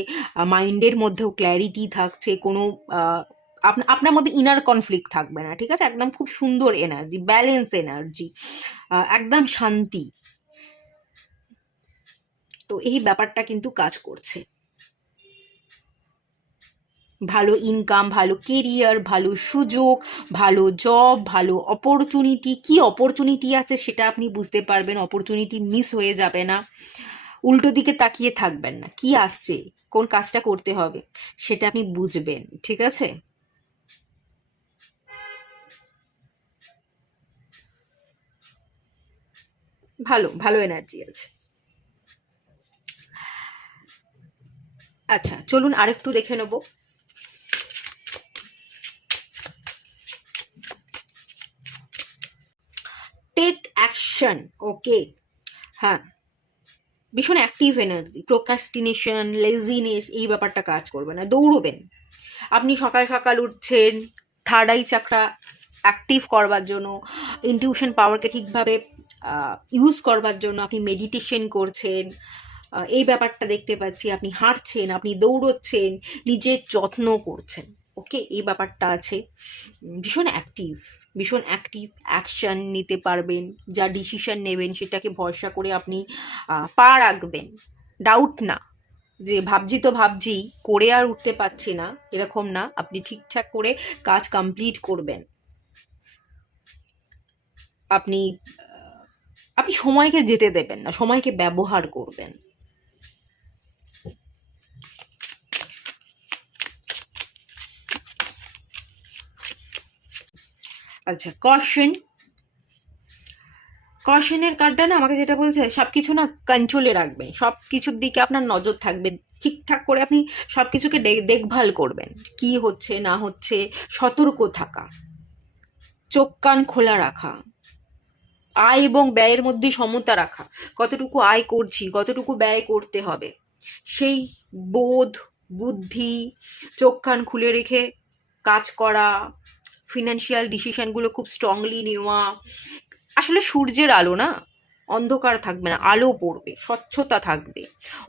মাইন্ডের মধ্যেও ক্ল্যারিটি থাকছে, কোনো আপনার মধ্যে ইনার কনফ্লিক্ট থাকবে না, ঠিক আছে? একদম খুব সুন্দর এনার্জি, ব্যালেন্স এনার্জি, একদম শান্তি। তো এই ব্যাপারটা কিন্তু কাজ করছে। ভালো ইনকাম, ভালো কেরিয়ার, ভালো সুযোগ, ভালো জব, ভালো অপরচুনিটি। কি অপরচুনিটি আছে সেটা আপনি বুঝতে পারবেন, অপরচুনিটি মিস হয়ে যাবে না। উল্টো দিকে তাকিয়ে থাকবেন না, কি আসছে, কোন কাজটা করতে হবে সেটা আপনি বুঝবেন, ঠিক আছে? ভালো ভালো এনার্জি আছে। আচ্ছা চলুন আরেকটু দেখে নেব। টেক অ্যাকশন, ওকে। হ্যাঁ, ভীষণ অ্যাক্টিভ এনার্জি। প্রোক্রাস্টিনেশন, লেজিনেস, এই ব্যাপারটা কাজ করবে না, দৌড়বেন। আপনি সকাল সকাল উঠছেন থার্ড আই চাকরা অ্যাক্টিভ করবার জন্য, ইনটিউশন পাওয়ারকে ঠিকভাবে ইউজ করবার জন্য আপনি মেডিটেশন করছেন, এই ব্যাপারটা দেখতে পাচ্ছি। আপনি হাঁটছেন, আপনি দৌড়চ্ছেন, নিজের যত্ন করছেন। ওকে, এই ব্যাপারটা আছে। ভীষণ অ্যাক্টিভ, ভীষণ অ্যাক্টিভ, অ্যাকশন নিতে পারবেন। যা ডিসিশন নেবেন সেটাকে ভরসা করে আপনি পা রাখবেন। ডাউট না যে ভাবছি তো ভাবছি, করে আর উঠতে পারছি না, এরকম না। আপনি ঠিকঠাক করে কাজ কমপ্লিট করবেন। আপনি আপনি সময়কে যেতে দেবেন না, সময়কে ব্যবহার করবেন। আচ্ছা, কশনের কার্ডটা না আমাকে যেটা বলছে, সব কিছু না কন্ট্রোলে রাখবেন, সব কিছুর দিকে আপনার নজর থাকবে, ঠিকঠাক করে আপনি সব কিছুকে দেখভাল করবেন, কি হচ্ছে না হচ্ছে, সতর্ক থাকা, চোখ কান খোলা রাখা, আয় এবং ব্যয়ের মধ্যে সমতা রাখা, কতটুকু আয় করছি, কতটুকু ব্যয় করতে হবে, সেই বোধ, বুদ্ধি, চোখ কান খুলে রেখে কাজ করা, ফিনান্সিয়াল ডিসিশনগুলো খুব স্ট্রংলি নেওয়া। আসলে সূর্যের আলো না, অন্ধকার থাকবে না, আলো পড়বে, স্বচ্ছতা থাকবে,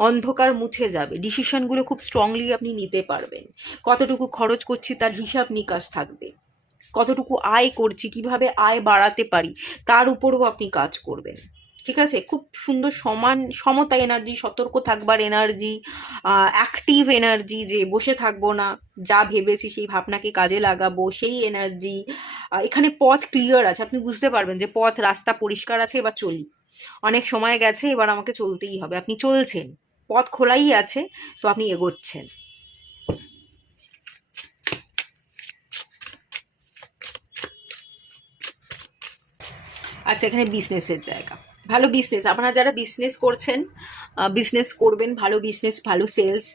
অন্ধকার মুছে যাবে, ডিসিশনগুলো খুব স্ট্রংলি আপনি নিতে পারবেন। কতটুকু খরচ করছি তার হিসাব নিকাশ থাকবে, কতটুকু আয় করছি, কিভাবে আয় বাড়াতে পারি তার উপরও আপনি কাজ করবেন। ঠিক আছে, খুব সুন্দর সমতা এনার্জি, সতর্ক থাকবার এনার্জি, অ্যাক্টিভ এনার্জি, যে বসে থাকবো না, যা ভেবেছি সেই ভাবনাকে কাজে লাগাবো, সেই এনার্জি। এখানে পথ ক্লিয়ার আছে, আপনি বুঝতে পারবেন যে পথ রাস্তা পরিষ্কার আছে, এবার চলি, অনেক সময় গেছে, এবার আমাকে চলতেই হবে। আপনি চলছেন, পথ খোলাই আছে, তো আপনি এগোচ্ছেন। আচ্ছা, এখানে বিজনেসের জায়গা, ভালো বিজনেস, আপনারা যারা বিজনেস করছেন, বিজনেস করবেন, ভালো বিজনেস, ভালো সেলস,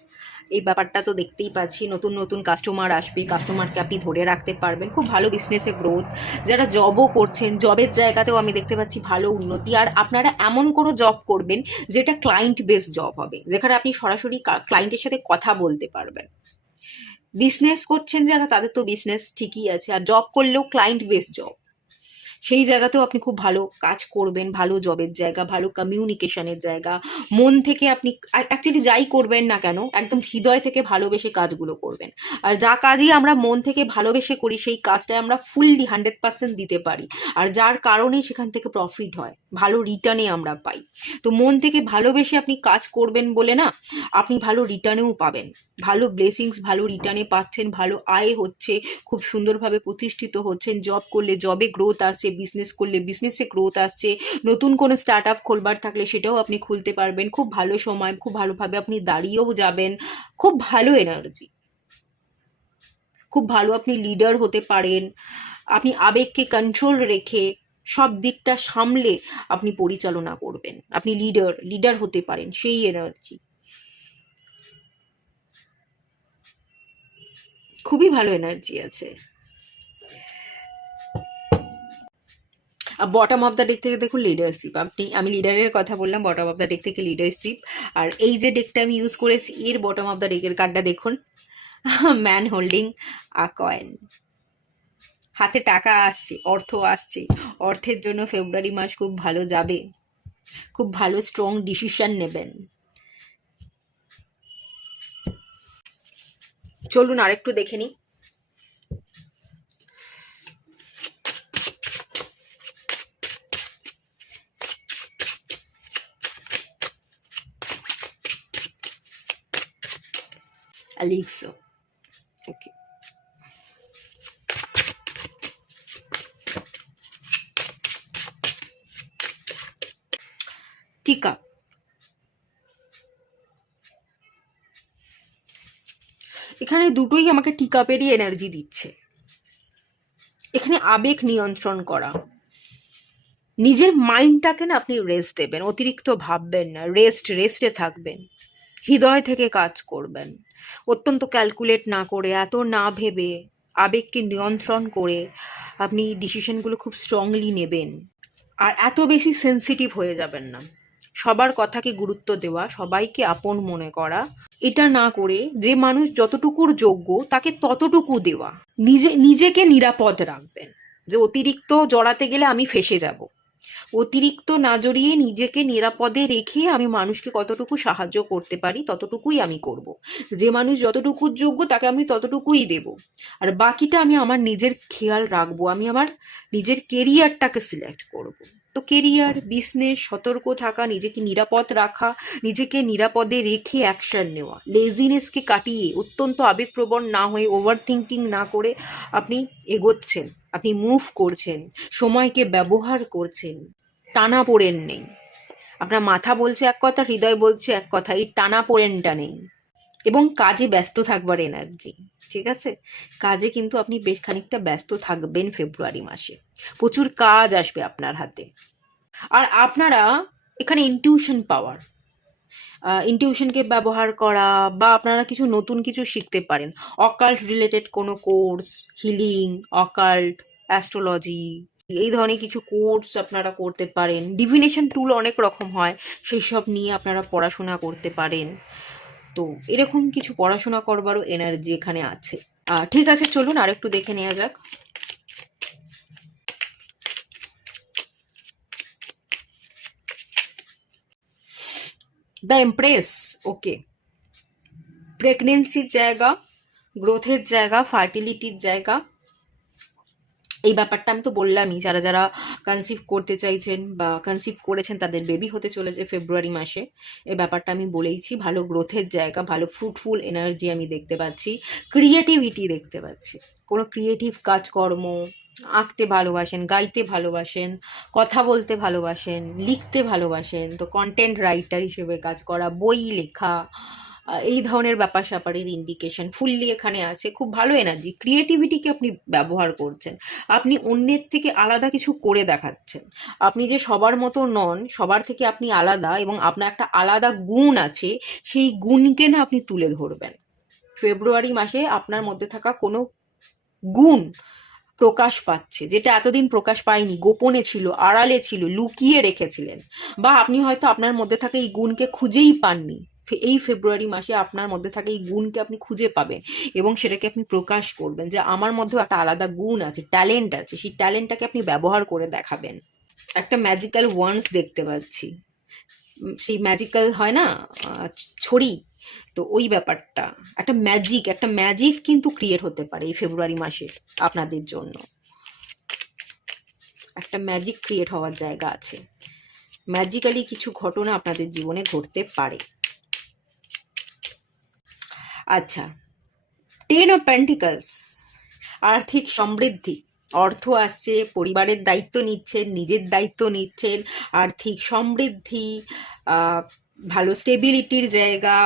এই ব্যাপারটা তো দেখতেই পাচ্ছি। নতুন নতুন কাস্টমার আসবে, কাস্টমারকে আপনি ধরে রাখতে পারবেন, খুব ভালো বিজনেসে গ্রোথ। যারা জবও করছেন, জবের জায়গাতেও আমি দেখতে পাচ্ছি ভালো উন্নতি। আর আপনারা এমন কোনো জব করবেন যেটা ক্লায়েন্ট বেস জব হবে, যেখানে আপনি সরাসরি ক্লায়েন্টের সাথে কথা বলতে পারবেন। বিজনেস করছেন যারা, তাদের তো বিজনেস ঠিকই আছে, আর জব করলেও ক্লায়েন্ট বেস জব, সেই জায়গাতেও আপনি খুব ভালো কাজ করবেন, ভালো জবের জায়গা, ভালো কমিউনিকেশনের জায়গা। মন থেকে আপনি অ্যাকচুয়ালি যাই করবেন না কেন, একদম হৃদয় থেকে ভালোবেসে কাজগুলো করবেন। আর যা কাজই আমরা মন থেকে ভালোবেসে করি, সেই কাজটায় আমরা ফুললি 100% দিতে পারি, আর যার কারণেই সেখান থেকে প্রফিট হয়, ভালো রিটার্নে আমরা পাই। তো মন থেকে ভালোবেসে আপনি কাজ করবেন বলে না, আপনি ভালো রিটার্নেও পাবেন, ভালো ব্লেসিংস, ভালো রিটার্নে পাচ্ছেন, ভালো আয় হচ্ছে, খুব সুন্দরভাবে প্রতিষ্ঠিত হচ্ছেন। জব করলে জবে গ্রোথ আসছে, বিজনেস করলে বিজনেসে গ্রোথ আসছে, নতুন কোনো স্টার্ট আপ খোলবার থাকলে সেটাও আপনি খুলতে পারবেন। খুব ভালো সময়, খুব ভালোভাবে আপনি দাঁড়িয়েও যাবেন, খুব ভালো এনার্জি, খুব ভালো আপনি লিডার হতে পারেন। আপনি আবেগকে কন্ট্রোল রেখে সব দিকটা সামলে আপনি পরিচালনা করবেন, আপনি লিডার হতে পারেন, সেই এনার্জি, খুবই ভালো এনার্জি আছে। বটম অফ দ্য ডেক থেকে দেখুন লিডারশিপ, আমি লিডারের কথা বললাম, বটম অফ দ্য ডেক থেকে লিডারশিপ। আর এই যে ডেকটা আমি ইউজ করেছি, এর বটম অফ দ্য ডেকের কার্ডটা দেখুন, ম্যান হোল্ডিং আ কয়েন, হাতে টাকা আসছে, অর্থ আসছে, অর্থের জন্য ফেব্রুয়ারি মাস খুব ভালো যাবে, খুব ভালো স্ট্রং ডিসিশন নেবেন। চলুন আরেকটু দেখে নিই। অ্যালিক্সো, ওকে, টিকা, এখানে দুটোই আমাকে টিকাপেরই এনার্জি দিচ্ছে। এখানে আবেগ নিয়ন্ত্রণ করা, নিজের মাইন্ডটাকে না আপনি রেস্ট দেবেন, অতিরিক্ত ভাববেন না, রেস্টে থাকবেন, হৃদয় থেকে কাজ করবেন, অত্যন্ত ক্যালকুলেট না করে, এত না ভেবে, আবেগকে নিয়ন্ত্রণ করে আপনি ডিসিশনগুলো খুব স্ট্রংলি নেবেন। আর এত বেশি সেন্সিটিভ হয়ে যাবেন না, সবার কথাকে গুরুত্ব দেওয়া, সবাইকে আপন মনে করা, এটা না করে যে মানুষ যতটুকুর যোগ্য তাকে ততটুকু দেওয়া, নিজেকে নিরাপদ রাখবেন, যে অতিরিক্ত জড়াতে গেলে আমি ফেঁসে যাব, অতিরিক্ত না জড়িয়ে নিজেকে নিরাপদে রেখে আমি মানুষকে কতটুকু সাহায্য করতে পারি ততটুকুই আমি করব। যে মানুষ যতটুকু যোগ্য তাকে আমি ততটুকুই দেব, আর বাকিটা আমি আমার নিজের খেয়াল রাখবো। আমি আমার নিজের কেরিয়ারটাকে সিলেক্ট করব। তো কেরিয়ার, বিজনেস, সতর্ক থাকা, নিজেকে নিরাপদ রাখা, নিজেকে নিরাপদে রেখে অ্যাকশন নেওয়া, লেজিনেসকে কাটিয়ে অত্যন্ত আবেগপ্রবণ না হয়ে ওভার থিঙ্কিং না করে আপনি এগোচ্ছেন, আপনি মুভ করছেন, সময়কে ব্যবহার করছেন, টানা পোড়েন নেই। আপনার মাথা বলছে এক কথা, হৃদয় বলছে এক কথা, এই টানা পোড়েনটা নেই। এবং কাজে ব্যস্ত থাকবার এনার্জি, ঠিক আছে? কাজে কিন্তু আপনি বেশ খানিকটা ব্যস্ত থাকবেন ফেব্রুয়ারি মাসে, প্রচুর কাজ আসবে আপনার হাতে। আর আপনারা এখানে ইনটিউশন পাওয়ার, ইনটিউশনকে ব্যবহার করা, বা আপনারা কিছু নতুন কিছু শিখতে পারেন, অকাল্ট রিলেটেড কোনো কোর্স, হিলিং, অকাল্ট, অ্যাস্ট্রোলজি, এই ধরনের কিছু কোর্স আপনারা করতে পারেন। ডিভিনেশন টুল অনেক রকম হয়, সেই সব নিয়ে আপনারা পড়াশোনা করতে পারেন। তো এরকম কিছু পড়াশোনা করবারও এনার্জি এখানে আছে। ঠিক আছে, চলুন আরেকটু দেখে নেওয়া যাক। দ্য এমপ্রেস, ওকে। প্রেগনেন্সির জায়গা, গ্রোথের জায়গা, ফার্টিলিটির জায়গা, এই ব্যাপারটা আমি তো বললামই। যারা যারা কনসিভ করতে চাইছেন বা কনসিভ করেছেন তাদের বেবি হতে চলেছে ফেব্রুয়ারি মাসে, এই ব্যাপারটা আমি বলেইছি। ভালো গ্রোথের জায়গা, ভালো ফ্রুটফুল এনার্জি আমি দেখতে পাচ্ছি, ক্রিয়েটিভিটি দেখতে পাচ্ছি। কোনো ক্রিয়েটিভ কাজকর্ম, আঁকতে ভালোবাসেন, গাইতে ভালোবাসেন, কথা বলতে ভালোবাসেন, লিখতে ভালোবাসেন, তো কন্টেন্ট রাইটার হিসেবে কাজ করা, বই লেখা, এই ধরনের ব্যাপার স্যাপারের ইন্ডিকেশন ফুললি এখানে আছে। খুব ভালো এনার্জি, ক্রিয়েটিভিটিকে আপনি ব্যবহার করছেন, আপনি অন্যের থেকে আলাদা কিছু করে দেখাচ্ছেন। আপনি যে সবার মতো নন, সবার থেকে আপনি আলাদা, এবং আপনার একটা আলাদা গুণ আছে, সেই গুণকে না আপনি তুলে ধরবেন। ফেব্রুয়ারি মাসে আপনার মধ্যে থাকা কোনো গুণ প্রকাশ পাচ্ছে, যেটা এতদিন প্রকাশ পায়নি, গোপনে ছিল, আড়ালে ছিল, লুকিয়ে রেখেছিলেন, বা আপনি হয়তো আপনার মধ্যে থাকা এই গুণকে খুঁজেই পাননি। এই ফেব্রুয়ারি মাসে আপনার মধ্যে থাকা এই গুণকে আপনি খুঁজে পাবেন এবং সেটাকে আপনি প্রকাশ করবেন যে আমার মধ্যেও একটা আলাদা গুণ আছে, ট্যালেন্ট আছে, সেই ট্যালেন্টটাকে আপনি ব্যবহার করে দেখাবেন। একটা ম্যাজিক্যাল ওয়ান্স দেখতে পাচ্ছি, সেই ম্যাজিক্যাল হয় না ছড়ি, তো ওই ব্যাপারটা, একটা ম্যাজিক কিন্তু ক্রিয়েট হতে পারে এই ফেব্রুয়ারি মাসে আপনাদের জন্য। একটা ম্যাজিক ক্রিয়েট হওয়ার জায়গা আছে, ম্যাজিক্যালি কিছু ঘটনা আপনাদের জীবনে ঘটতে পারে। আচ্ছা, 10 অফ পেন্টিকলস, আর্থিক সমৃদ্ধি, অর্থ আসছে, পরিবারের দায়িত্ব নিচ্ছেন, নিজের দায়িত্ব নিচ্ছেন, আর্থিক সমৃদ্ধি, ভালো স্টেবিলিটির জায়গা,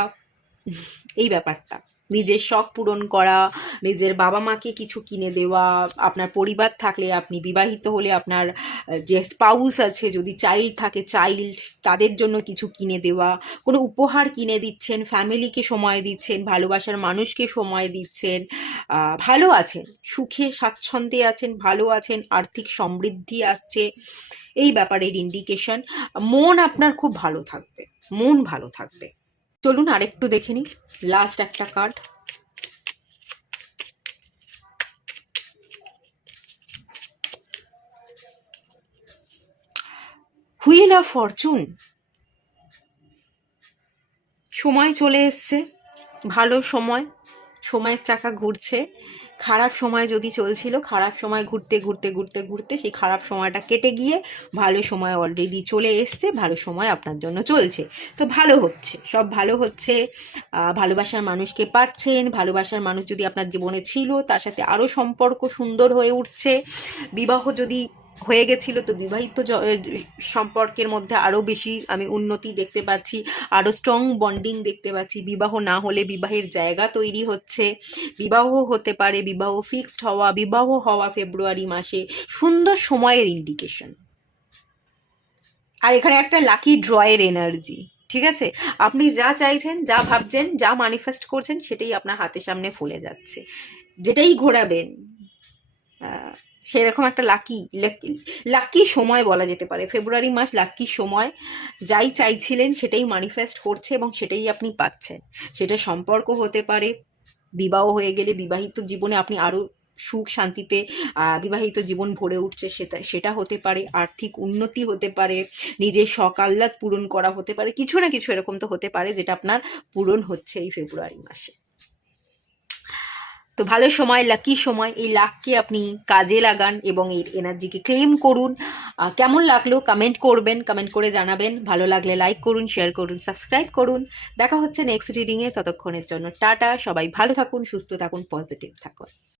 এই ব্যাপারটা, নিজের শখ পূরণ করা, নিজের বাবা মাকে কিছু কিনে দেওয়া, আপনার পরিবার থাকলে, আপনি বিবাহিত হলে আপনার যে স্পাউস আছে, যদি চাইল্ড থাকে চাইল্ড, তাদের জন্য কিছু কিনে দেওয়া, কোনো উপহার কিনে দিচ্ছেন, ফ্যামিলিকে সময় দিচ্ছেন, ভালোবাসার মানুষকে সময় দিচ্ছেন, ভালো আছেন, সুখে স্বাচ্ছন্দ্যে আছেন, ভালো আছেন, আর্থিক সমৃদ্ধি আসছে, এই ব্যাপারের ইন্ডিকেশন। মন আপনার খুব ভালো থাকবে, মন ভালো থাকবে। চলুন আরেকটু দেখে নিই, লাস্ট একটা কার্ড। হুইল অফ ফরচুন, সময় চলে এসছে, ভালো সময়, সময়ের চাকা ঘুরছে। খারাপ সময় যদি চলছিল, খারাপ সময় ঘুরতে ঘুরতে ঘুরতে ঘুরতে সেই খারাপ সময়টা কেটে গিয়ে ভালো সময় অলরেডি চলে এসছে, ভালো সময় আপনার জন্য চলছে। তো ভালো হচ্ছে, সব ভালো হচ্ছে, ভালোবাসার মানুষকে পাচ্ছেন, ভালোবাসার মানুষ যদি আপনার জীবনে ছিল তার সাথে আরও সম্পর্ক সুন্দর হয়ে উঠছে। বিবাহ যদি হয়ে গেছিল তো বিবাহিত সম্পর্কের মধ্যে আরও বেশি আমি উন্নতি দেখতে পাচ্ছি, আরও স্ট্রং বন্ডিং দেখতে পাচ্ছি। বিবাহ না হলে বিবাহের জায়গা তৈরি হচ্ছে, বিবাহ হতে পারে, বিবাহ ফিক্সড হওয়া, বিবাহ হওয়া ফেব্রুয়ারি মাসে সুন্দর সময়ের ইন্ডিকেশন। আর এখানে একটা লাকি ড্রয়ের এনার্জি, ঠিক আছে? আপনি যা চাইছেন, যা ভাবছেন, যা ম্যানিফেস্ট করছেন সেটাই আপনার হাতের সামনে ফুলে যাচ্ছে, যেটাই ঘোরাবেন সেরকম একটা লাকি সময় বলা যেতে পারে। ফেব্রুয়ারি মাস লাকি সময়, যাই চাইছিলেন সেটাই ম্যানিফেস্ট করছে এবং সেটাই আপনি পাচ্ছেন। সেটা সম্পর্ক হতে পারে, বিবাহ হয়ে গেলে বিবাহিত জীবনে আপনি আরও সুখ শান্তিতে বিবাহিত জীবন ভরে উঠছে, সেটা হতে পারে, আর্থিক উন্নতি হতে পারে, নিজের শখ আহ্লাদ পূরণ করা হতে পারে, কিছু না কিছু এরকম তো হতে পারে যেটা আপনার পূরণ হচ্ছে এই ফেব্রুয়ারি মাসে। তো ভালো সময়, লাকি সময়, এই লাককে আপনি কাজে লাগান এবং এর এনার্জিকে ক্লেম করুন। কেমন লাগলো কমেন্ট করবেন, কমেন্ট করে জানাবেন। ভালো লাগলে লাইক করুন, শেয়ার করুন, সাবস্ক্রাইব করুন। দেখা হচ্ছে নেক্সট রিডিংয়ে, ততক্ষণের জন্য টাটা। সবাই ভালো থাকুন, সুস্থ থাকুন, পজিটিভ থাকুন।